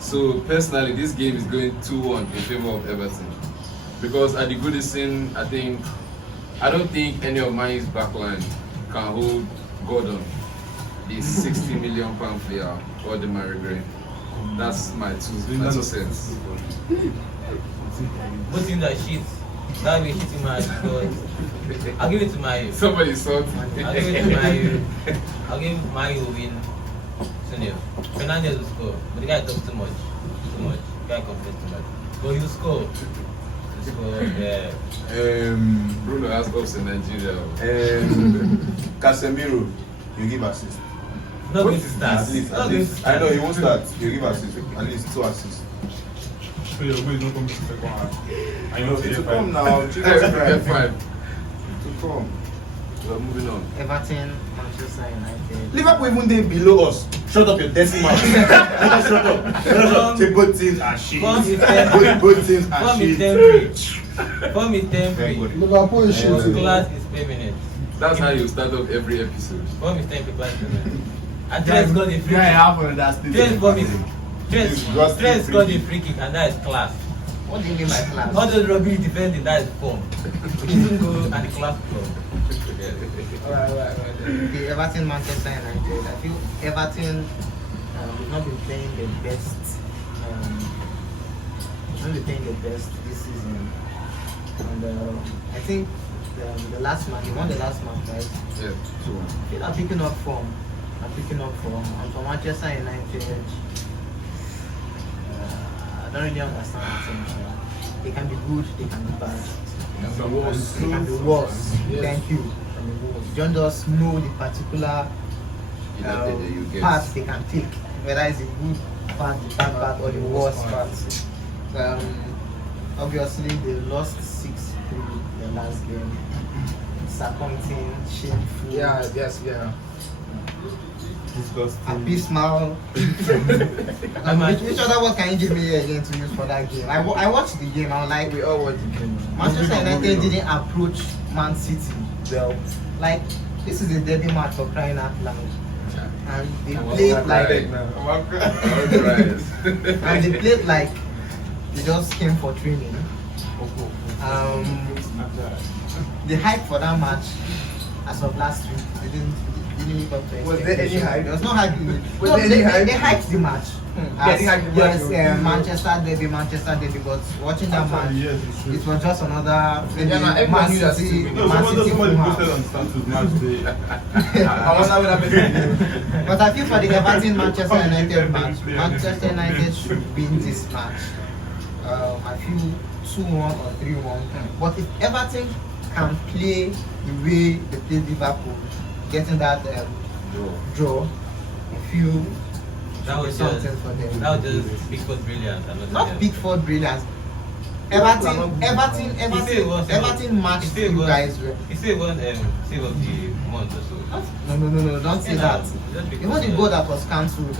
So personally, this game is going 2-1 in favor of Everton, because at the Goodison, I don't think any of my backline can hold Gordon, the 60 million pound player, or the Mary Gray. That's my two cents. Both teams are shit. That will be shitty match. But I'll give it to Mayu. Somebody salty. I'll give it to Mayu. I'll give Mayu win. Fernandez will score, but the guy talks too much. The guy complains too much. But he'll score. He'll score, yeah. Bruno has ups in Nigeria. Casemiro, you give assist. Not going to start. At least, Not at going to least. start. I know he won't start. He'll give assists. At least 2 assists. So your boy is not coming to second half. I know To to come now. Jesus Get Christ. 5. To come. We're moving on. Everton, Manchester United. Liverpool even they below us. Shut up your dirty mouth. Shut up. Shut up. Say both teams are shit. Form is temporary. Both teams are Form is shit. temporary. Form is temporary. Liverpool is shooting. Class is permanent. That's how you start off every episode. Form is temporary. Class is permanent. And Trent got a free Yeah, I kick. have on that Trent got a Just Trent free got a kick. free kick, and that is class. What do you mean by class? All those rugby defending, that is form. We didn't go at the class club. Right. Okay, Everton, Manchester United. I feel Everton will not be playing the best. Not be playing the best this season. And I think the last match, they won the last match, right? Yeah. They are picking up form. And for Manchester United, I don't really understand the team. They can be good, they can be bad. They can be worse. Yes. Thank you. You don't just know the particular United that you get. part they can take, whether it's the good part, the bad part, or the worst part. Obviously, they lost 6-3 the last game. Disappointing, shameful, Yes. disgusting. abysmal. Which other word can you give me again to use for that game? I watched the game. I was like, We all watch the game. Manchester United didn't approach Man City well. Like, this is a derby match for crying out loud. And they played like they just came for training. The hype for that match as of last week didn't live up to Was there any expectation. hype? There was no hype. Was No, there any hype? They hyped the match. Yeah, they hyped the match. Yes, Manchester derby. But watching that match, Yes, it's true. it was just another Yeah, no, everyone knew that City would No, Man somebody City posted full on status match day. I wonder what happened. But I feel for the Everton Manchester United match, Manchester United should win this match. I feel 2-1 or 3-1. But if Everton can play the way they played Liverpool, getting that draw, I feel That was something just for them. that was just Pickford brilliance. And Not Pickford brilliance. Everton matched He you guys well. He still won save of the month or so. No, don't say that. Just because, Even the goal that was cancelled,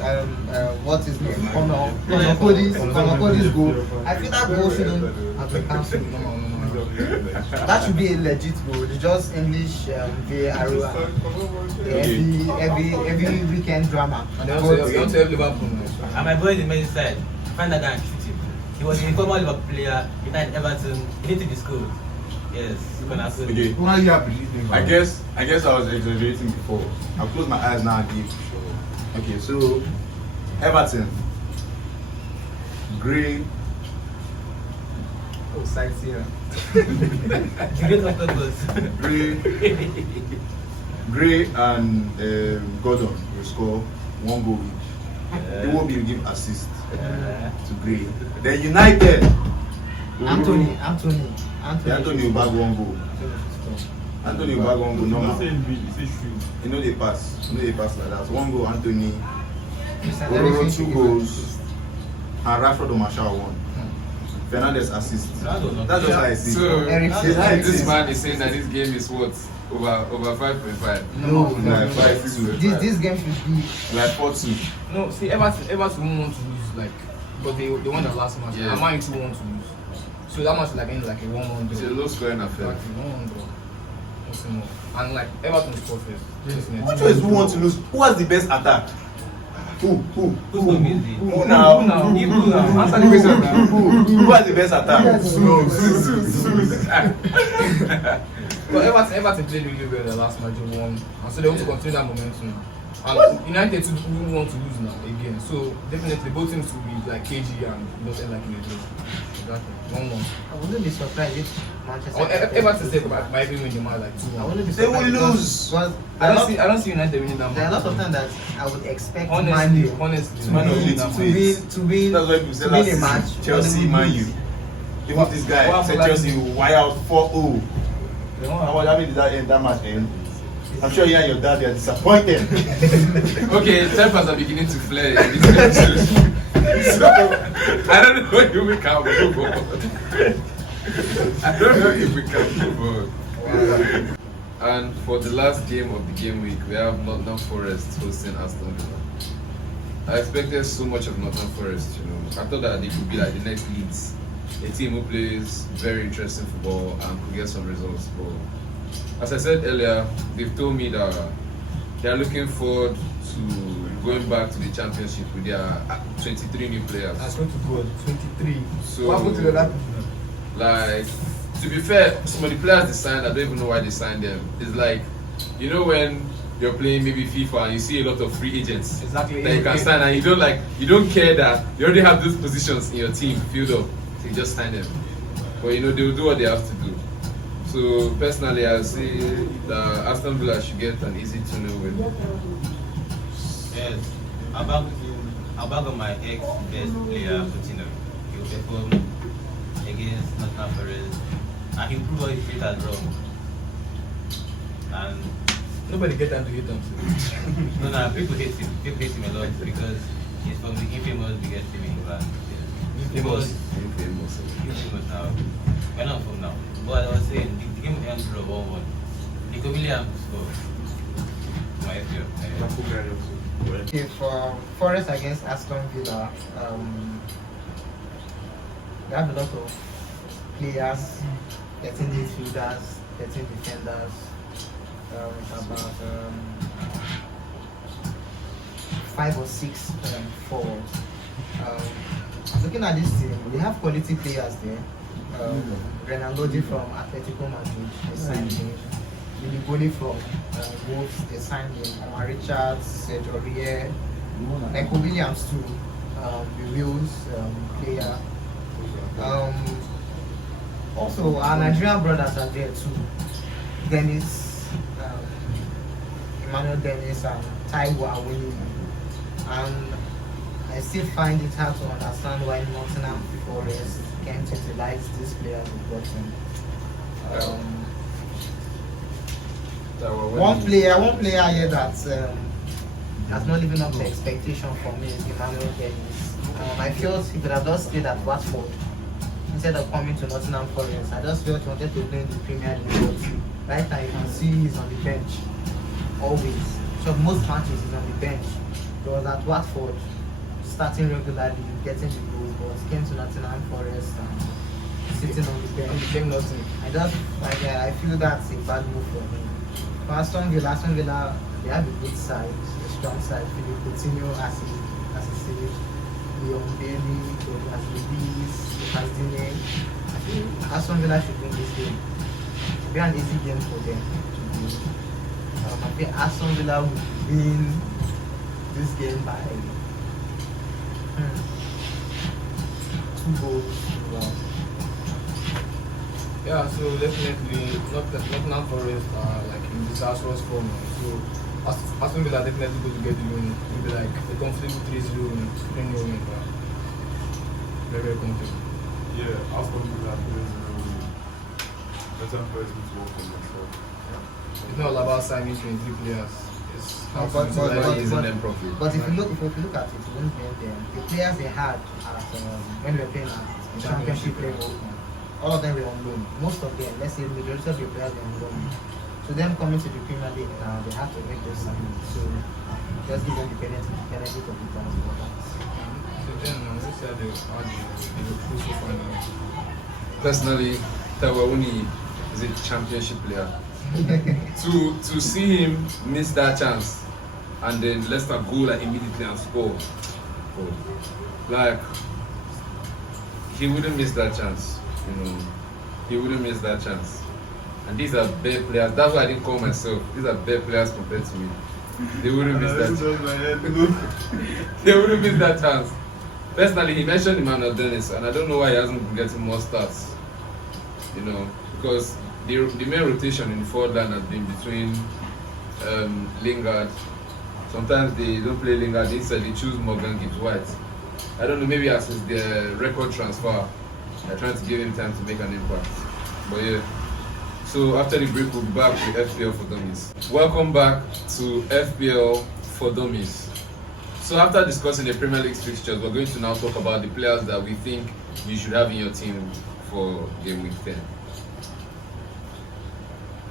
what is name? Connor Cody's goal. I feel that goal shouldn't have been cancelled. That should be a legit goal. It's just English VAR, every weekend drama. And they want to help Liverpool. And my boy in the men's side, find that guy and shoot him. He was a former Liverpool player. He died in Everton. He need to be schooled. Yes, you can ask him. Okay. Why you are believing? I guess I was exaggerating before. I'll close my eyes now and give. Okay, so Everton, Gray, Oh, sights here. Great octopus. Gray and Gordon will score 1 goal each. They won't be give assist to Gray. Then United, Anthony will bag 1 goal. Anthony will bag 1 goal. I'm Normal. not saying read, it's a shoe. You know they pass. Like that. 1 goal Anthony. Mr. Ororo Everything 2 goals. And Rashford or Marshall 1. Fernandez assist. I don't know. That's just how I see it. So Eric this man is saying that this game is what? Over 5.5. No, Like 5-2. This game should be Like 4-2. No, see, Everton won't want to lose, like, but they won the last match. Yeah. And Man United want to lose. So that match is like ending like a 1-1 It's a draw. low scoring affair. Exactly, 1-1 draw. Nothing more. And like Everton is perfect. Which one is who want to lose? Who has the best attack? Who? Who's going to be Who now? You now. Answer the question now. Who has the best attack? But Everton played really well the last match, they won. And so they want to continue that momentum. And United too who want to lose now again. So definitely both teams will be like KG and not end like in a draw. Exactly. 1-1. I wouldn't be surprised if Manchester Everton said might even win the match like 2-1. I wouldn't be They will surprised lose. because I don't see United winning that match. there are a lot of times that I would expect Man Honestly, U honestly. Man U winning need that to match. win. to win That's why people say to last win a match. season, Chelsea, Man U. Even this guy What said happened Chelsea will wire out 4-0. They How won. about that? Did that end? That match end? I'm sure you and your dad are disappointed. Okay, tempers are beginning to flare in this episode. So, I don't know if we can move on. I don't know if we can move on. And for the last game of the game week, we have Nottingham Forest hosting Aston Villa. I expected so much of Nottingham Forest, you know. I thought that they could be like the next Leeds, a team who plays very interesting football and could get some results. But as I said earlier, they've told me that they are looking forward to going back to the championship with their 23 new players. I swear to God, 23. So, What happened to the other people? like, to be fair, some of the players they signed, I don't even know why they signed them. It's like, you know, when you're playing maybe FIFA and you see a lot of free agents Exactly. that you can sign, and you don't care that you already have those positions in your team filled up, so you just sign them. But you know, they'll do what they have to do. So personally, I say that Aston Villa should get an easy 2-0 win. Yes, about my ex-best player, Coutinho. He will perform against Nottingham Forest, and he proved what his feet has wrong. And Nobody get time to hate him. no, people hate him. People hate him a lot because he's from the infamous biggest team in England. Infamous. Infamous now. We're not from now. But I was saying, the game ends draw 1-1. Nico Williams scored. My FPL. Okay, for Forest against Aston Villa, they have a lot of players, 13 midfielders, 13 defenders, about 5 or 6 forwards. Looking at this team, they have quality players there. Renan Lodi from Atletico Madrid, they signed him. Billy Boli from Wolves, they signed him. Omar Richards, Sergio Aurier, Nico Williams too, the Wheels player. Also, our Nigerian brothers are there too. Dennis, Emmanuel Dennis, and Taiwo Awoniyi. And I still find it hard to understand why Nottingham Forest can't utilize these players we've gotten. One player here that has not living up to expectation for me is Emmanuel Dennis. I felt he could have just stayed at Watford instead of coming to Nottingham Forest. I just felt he wanted to play in the Premier League. But right now you can see he's on the bench always. So most matches he's on the bench. He was at Watford, starting regularly, getting the goals, but he came to Nottingham Forest and sitting on the bench. And became nothing. I feel that's a bad move for him. For Aston Villa, they have a good side, a strong side. Philip Coutinho as he said, Leon Bailey, Douglas Luiz, Lucas Digne. I think Aston Villa should win this game. It will be an easy game for them to win. I think Aston Villa will win this game by 2 goals to 1. Yeah, so definitely Nottingham Forest are like in disastrous form. So Aston Villa are definitely going to get the win. Maybe like a comfortable 3-0 win, 3-0 win. Very, very comfortable. Yeah, Aston Villa plays better players need to work on themselves. It's not all about signing 23 players. It's how But- to but- utilize Using them properly. But if you look at it, you don't blame them. The players they had at when we were playing at the championship level, all of them were on loan. Most of them, let's say the majority of the players were on loan. So them coming to the Premier League now, they have to make those signings. So just give them the benefit of the doubt for that. So then, let's say the recruits so far now. Personally, Taiwo Awoniyi is a championship player. to see him miss that chance and then Leicester go like immediately and score, like he wouldn't miss that chance, you know. He wouldn't miss that chance. And these are better players. That's why I didn't call myself. These are better players compared to me. They wouldn't miss that chance. They wouldn't miss that chance. Personally, he mentioned Emmanuel Dennis, and I don't know why he hasn't been getting more starts. You know, because the main rotation in the forward line has been between Lingard. Sometimes they don't play Lingard, instead they choose Morgan Gibbs White. I don't know, maybe as it's their record transfer, they're trying to give him time to make an impact. But yeah, So after the break, we'll be back to FPL for Dummies. Welcome back to FPL for Dummies. So after discussing the Premier League fixtures, we're going to now talk about the players that we think you should have in your team for game week 10.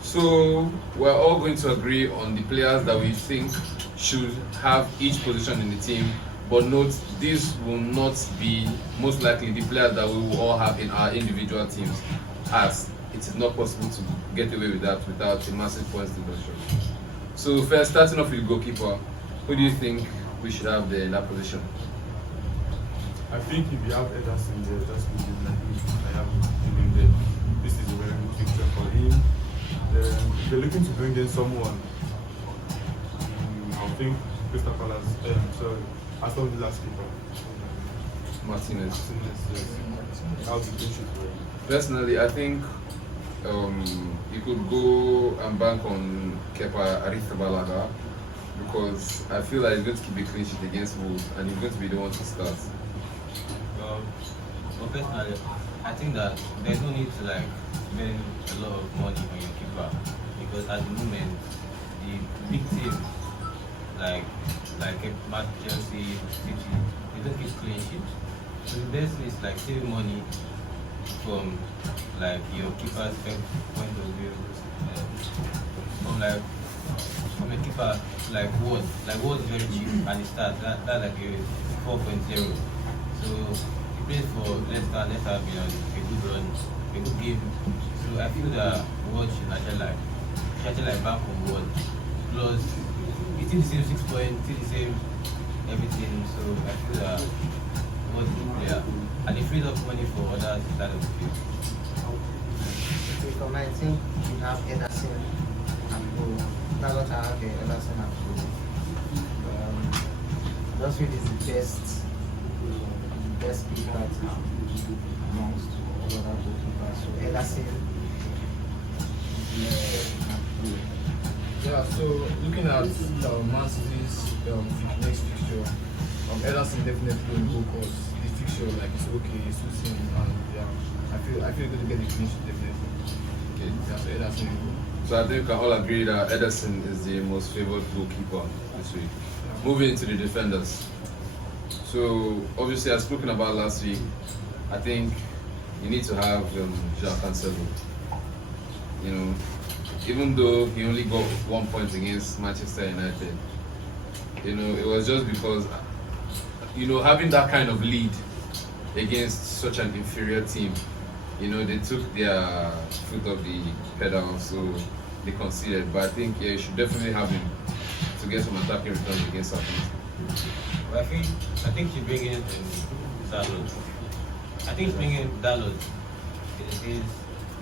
So we're all going to agree on the players that we think should have each position in the team. But note, these will not be most likely the players that we will all have in our individual teams, as it is not possible to get away with that without a massive points deduction. So first, starting off with goalkeeper, who do you think we should have there in that position? I think if you have Ederson there, that's good. I have him there. This is a very good picture for him. If you're looking to bring in someone, I think Crystal Palace, Aston Villa's keeper. Martinez. Yes. How the clean sheet for him. Personally, I think you could go and bank on Kepa Arrizabalaga, because I feel like he's going to keep a clean sheet against Wolves and he's going to be the one to start. Well, personally, I think that there's no need to like spend a lot of money on your keeper, because at the moment the big teams like Chelsea, City, they don't keep clean sheet. So the best is like saving money from like your keeper's point of view. From a keeper like Ward is very cheap and it starts that's like a 4.0. So he plays for Leicester have been on a good run, a good game. So I feel that Ward should actually like back on Ward. Plus it's still the same 6 points, still the same everything. So I feel that Ward is a good player. And he frees up money for others instead of the field. Okay, for my team, we have Ederson and Bull. That's what I have here, Ederson and Bull. Just feel is the best pick right now amongst all other goalkeepers. So Ederson and Bull. Yeah, so looking at Man City's next fixture, Ederson definitely will go, because the fixture like it's okay, it's suits him, and yeah, I feel going to get the finish definitely. Okay. Yeah, so Ederson will go. So I think we can all agree that Ederson is the most favoured goalkeeper this week. Moving into the defenders. So obviously, as spoken about last week, I think you need to have João Cancelo. You know, even though he only got 1 point against Manchester United, you know, it was just because, you know, having that kind of lead against such an inferior team, you know, they took their foot off the pedal, so they conceded. But I think, yeah, you should definitely have him to get some attacking returns against Southampton. But I think you bring in Dalot. I think he's bringing Dalot.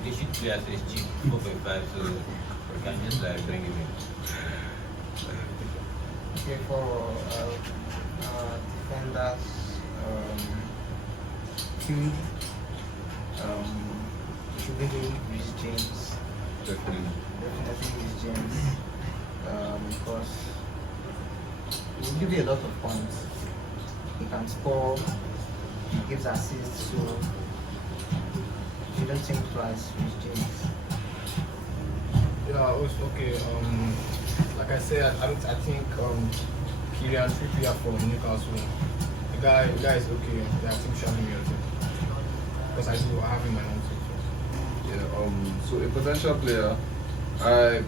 They should play as a cheap 4.5, so you can just like bring him in. Okay, for defenders, two, should be doing Reece James. Definitely. Definitely Reece James. Because he will give you a lot of points. He can score, he gives assists, so you don't think twice, Reece James. Yeah, also okay. Like I said, I think Kylian Trippier from Newcastle. The guy is okay. Yeah, I think shall be okay. Because I have him in my own team. Yeah. So a potential player. I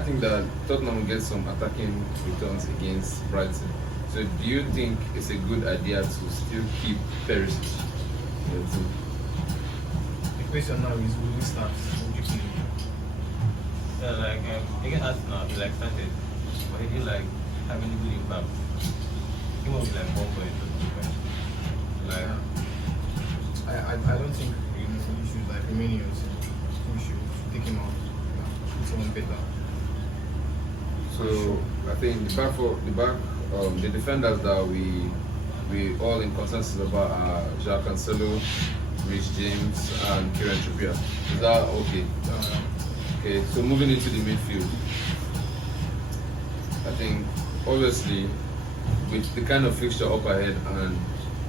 think that Tottenham will get some attacking returns against Brighton. So do you think it's a good idea to still keep Perisic in your team? The question now is, will we start? Would you play? Yeah, like against Arsenal, he like started, but he didn't like have any good impact. He came up with like 1 point or 2 points. Like I don't think you should like remain in your team. You should take him out. Put someone better. So I think the defenders that we all in consensus about are João Cancelo, Reece James, and Kieran Trippier. Is that okay? Okay. So moving into the midfield, I think obviously with the kind of fixture up ahead and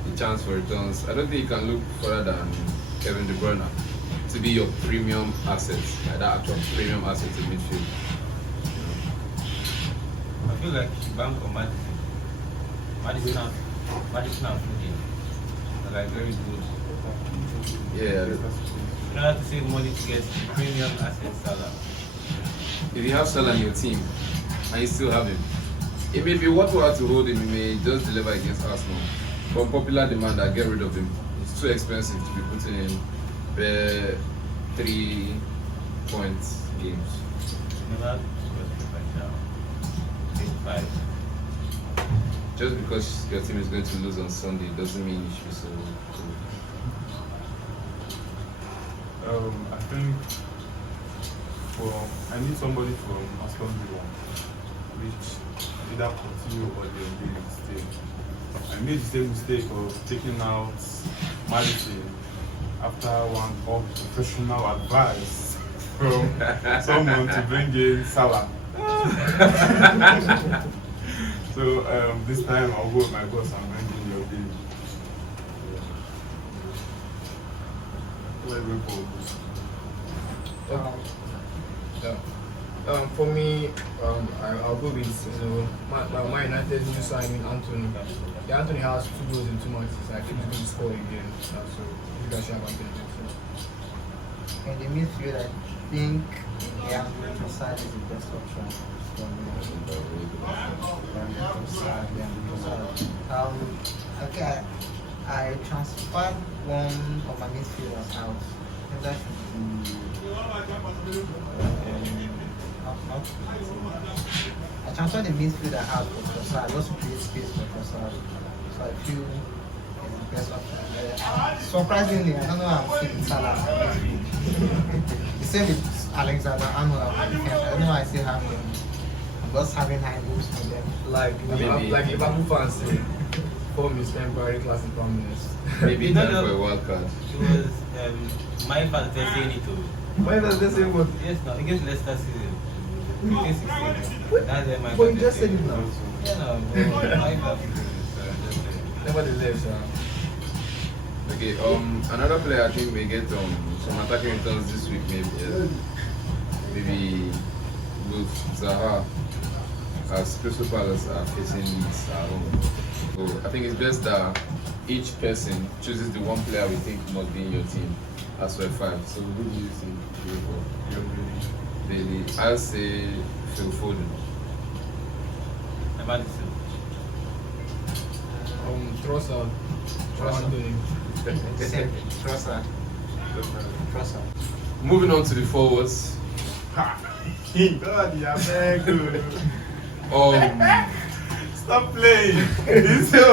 the chance for returns, I don't think you can look further than Kevin De Bruyne to be your premium assets, like that actual premium asset in midfield. I feel like she bank on Madison. Madison and Foden are like very good. Yeah. You don't have to save money to get premium assets, Salah. If you have Salah in your team and you still have him, it may be worthwhile to hold him. He may just deliver against Arsenal. From popular demand, I get rid of him. It's too expensive to be putting in bare 3 points games. Never right now. 5. Just because your team is going to lose on Sunday doesn't mean you should be so cool. I think I need somebody from Aston Villa, which either continue or they will stay. I made the same mistake of taking out Madison after one unprofessional advice from someone to bring in Salah. So this time I'll go with my boss and bring in your team. Let's go For me, I'll go with my United's new signing, Anthony. Yeah, Anthony has 2 goals in 2 months. I think he's going to score again. So you guys should have Anthony. In the midfield, I think Trossard is the best option for me. Okay, I transferred one of my midfielders out. I think that should be I transferred the midfielder out for Trossard just to create space for Trossard. So I feel it's the best option. Surprisingly, I don't know how I'm feeling Salah. The same with Alexander Arnold. I don't know why I still have him. I'm just having high hopes for them. Like Liverpool fans say, form is temporary, class is permanent. Maybe time for a wild card. It was my fans they're saying it too. Why does they say what? Yes, now against Leicester season. 15-16. That's where my But you fans just say. said it now. Yeah, no, but my fans just say it. Nevertheless, Okay, another player I think may get some attacking returns this week, maybe with Zaha, as Crystal Palace are facing Leeds at home. So I think it's best that each person chooses the one player we think must be in your team as well 5. So who do you think you go for? Bailey. I'll say Phil Foden. Madison. Trossard. Anthony. Same. Trossard. Moving on to the forwards. God, you're very good. Stop playing. So,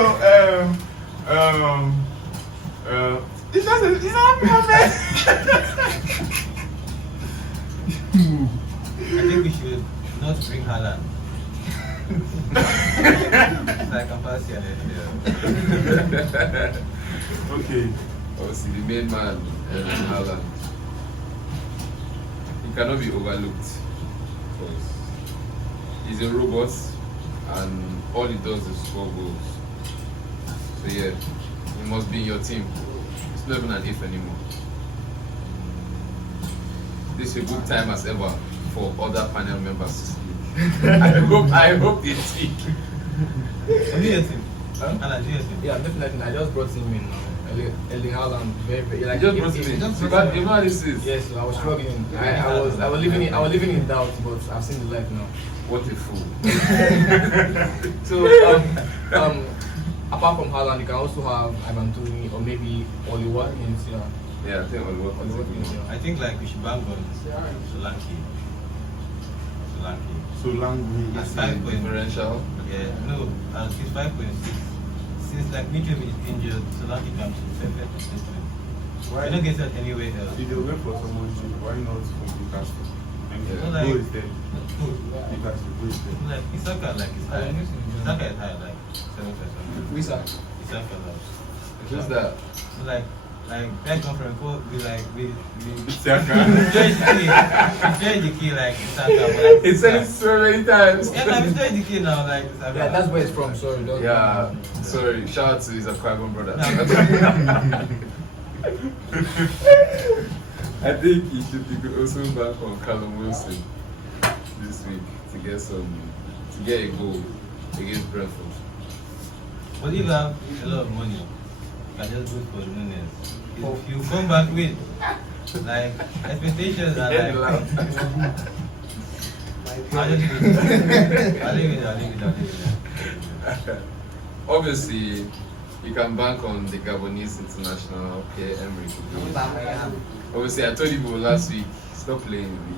it's not perfect. I think we should not bring Haaland. It's like I'm passing it. Okay. Obviously, the main man, Haaland. He cannot be overlooked because he's a robot and all he does is score goals. So yeah, he must be in your team. It's not even an if anymore. This is a good time as ever for other panel members to sleep. I hope they see. Do your team. Haaland, do your team. Yeah, definitely. I just brought him in now. Erling Haaland, very like. You just brought him in. You know how this is. Yes, I was struggling. I was living in doubt, but I've seen the light now. What a fool. So apart from Haaland, you can also have Ivan Toney or maybe Oli Watkins. Yeah, I think Oli Watkins. I think like we should bang on Solanke. Solanke. It's 5 point. Differential. Yeah, no, it's 5.6. Since like Mitchell is injured, Solanke comes to perfect replacement. Why? I don't get that anywhere else. If they wait for someone cheap, why not from Newcastle? I mean, Yeah. Like- go is there. Newcastle, go is there. Like Isaka like is high. Isaka is high like 7%. Wisa. Isaka like. Who's that? So like that conference call we Saka. Destroy the key like Isaka. But like, He said it so many times. yeah, like destroy the key now like Isaka. Yeah, that's where it's from. Sorry, don't. Yeah, sorry. Shout out to his Aquagon brother. I think he could also back on Callum Wilson this week to get a goal against Brentford. But if you have a lot of money, you can just go for Nunes. If you come back with like expectations are like I'll leave it. Obviously, you can bank on the Gabonese international Emery. Obviously, I told you last week, stop playing with me.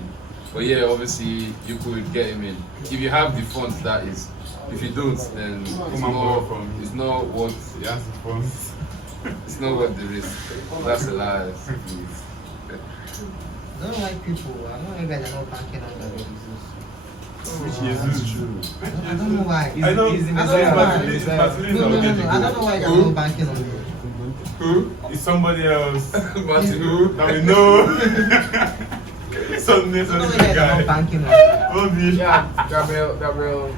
But yeah, obviously, you could get him in. If you have the funds, that is. If you don't, then it's not worth. He has the funds. It's not worth the risk. That's a lie. I don't like people. I know you guys are not banking on that. Which is true. I don't know why. I know. I don't know why. I don't know why you're not banking on it. Who? It's somebody else. Martin who? That we know. Some I don't know why guy. you're not banking on it. Bobby. Yeah, Gabriel,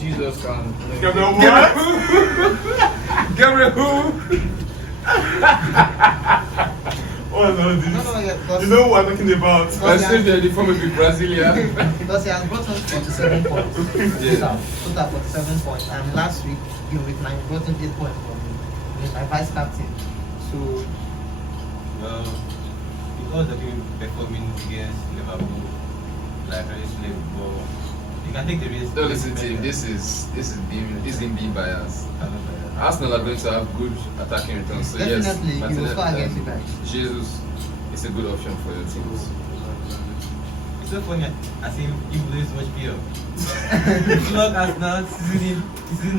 Jesus can. Gabriel what? Gabriel who? What is all I don't know this? why you're You know what I'm talking about? I said that the form of Brazilian. because he has brought us 47 points. Yeah. Total 47 points. And last week, he brought in 8 points from me. He's my vice captain. So, Well, because of him performing against Liverpool, like very slave ball, you can take the risk. Don't listen to him. This is him being biased. Arsenal are going to have good attacking returns. So definitely, yes, he will score against you guys. Jesus is a good option for your teams. It's so funny. I see you lose watch PL. Look at now, season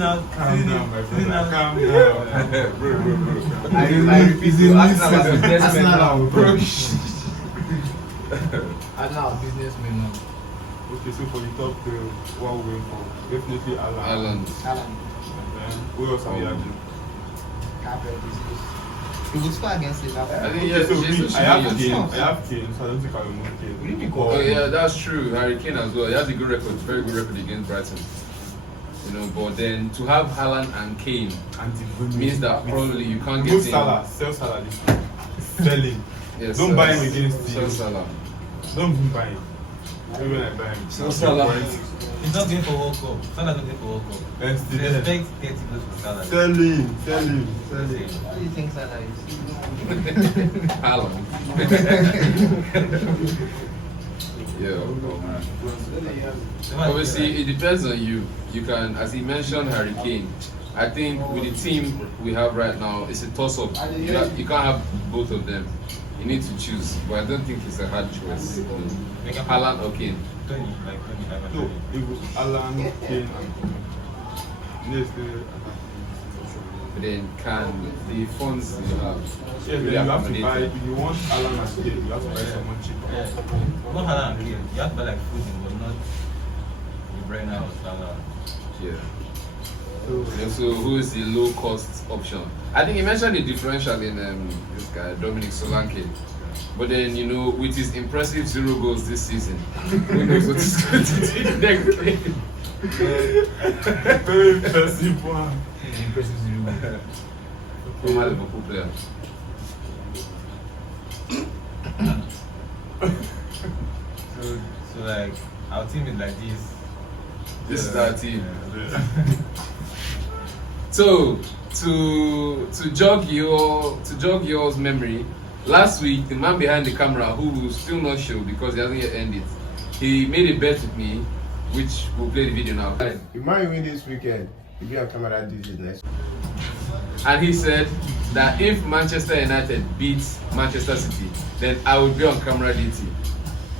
out. Calm down, my Season brother. out. Calm down. Bro. I repeat you, Arsenal are businessmen now. Arsenal are businessmen now. Okay, so for the top three, what are we going for? Definitely Alan. Ireland. Alan, Who else are we adding? Gabriel, Jesus. He will score against Liverpool. I think Okay, yes, so Jesus I should have be Kane. your I team. have Kane, so I don't think I will move Kane. Oh yeah, that's true. Harry Kane as well. He has a good record, very good record against Brighton. You know, but then to have Haaland and Kane And means that probably you can't get Move him. Salah, sell Salah this week. Sell him. Yes, Don't buy him against Sell Steve. Salah. Don't even buy him. Maybe when I buy him. Sell Salah. He's not going for World Cup. Salah's not going for World Cup. Let's do that. Expect 30 goals from Salah. Sell him. Sell him. Sell him. What do you think Salah is? Haaland. Yeah. Obviously, it depends on you. You can, as he mentioned, Harry Kane. I think with the team we have right now, it's a toss-up. You can't have both of them. You need to choose. But I don't think it's a hard choice. Haaland or Kane. Tony, like No, it was Alan, Kane, and Tony. Yes, But then can the funds you have yes, then you have to buy, if you want Alan and Kane, you have to buy someone cheaper. Yeah. Not Haaland and Kane. You have to buy like food, but not the Brenner or Salah. Yeah. So who is the low cost option? I think you mentioned the differential in this guy, Dominic Solanke. But then, you know, with his impressive 0 goals this season, who knows what he's going to do next game? Very impressive one. Impressive 0. Former Liverpool player. So like our team is like this. This is our team. Yeah. So to jog yours memory, last week the man behind the camera, who will still not show because he hasn't yet ended, he made a bet with me, which we'll play the video now. You might win this weekend if you have camera do this next. And he said that if Manchester United beats Manchester City, then I would be on camera duty.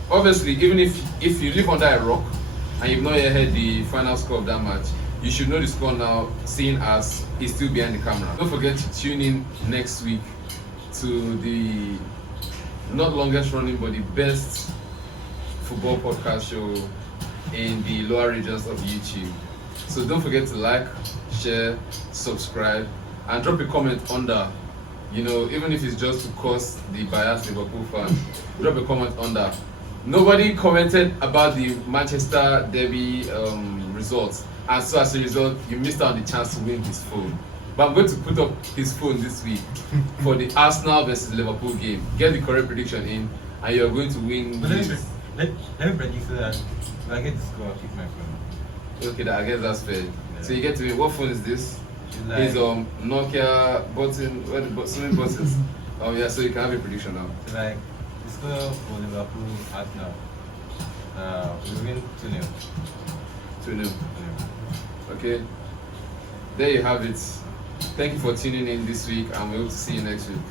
Obviously, even if you live under a rock and you've not yet heard the final score of that match, you should know the score now, seeing as he's still behind the camera. Don't forget to tune in next week to the not longest running but the best football podcast show in the lower regions of YouTube. So don't forget to like, share, subscribe, and drop a comment under. You know, even if it's just to cause the biased Liverpool fan, drop a comment under. Nobody commented about the Manchester Derby results, and so as a result, you missed out on the chance to win his phone. But I'm going to put up his phone this week for the Arsenal versus Liverpool game. Get the correct prediction in, and you're going to win. But let me predict so that if I get the score, I'll keep my phone. Okay, I guess that's fair. Yeah. So you get to win. What phone is this? It's like, It's Nokia button. So many buttons. Oh yeah, so you can have a prediction now. it's like the score for Liverpool Arsenal. We win 2-0. 2-0. Yeah. Okay. There you have it. Thank you for tuning in this week, and we hope to see you next week.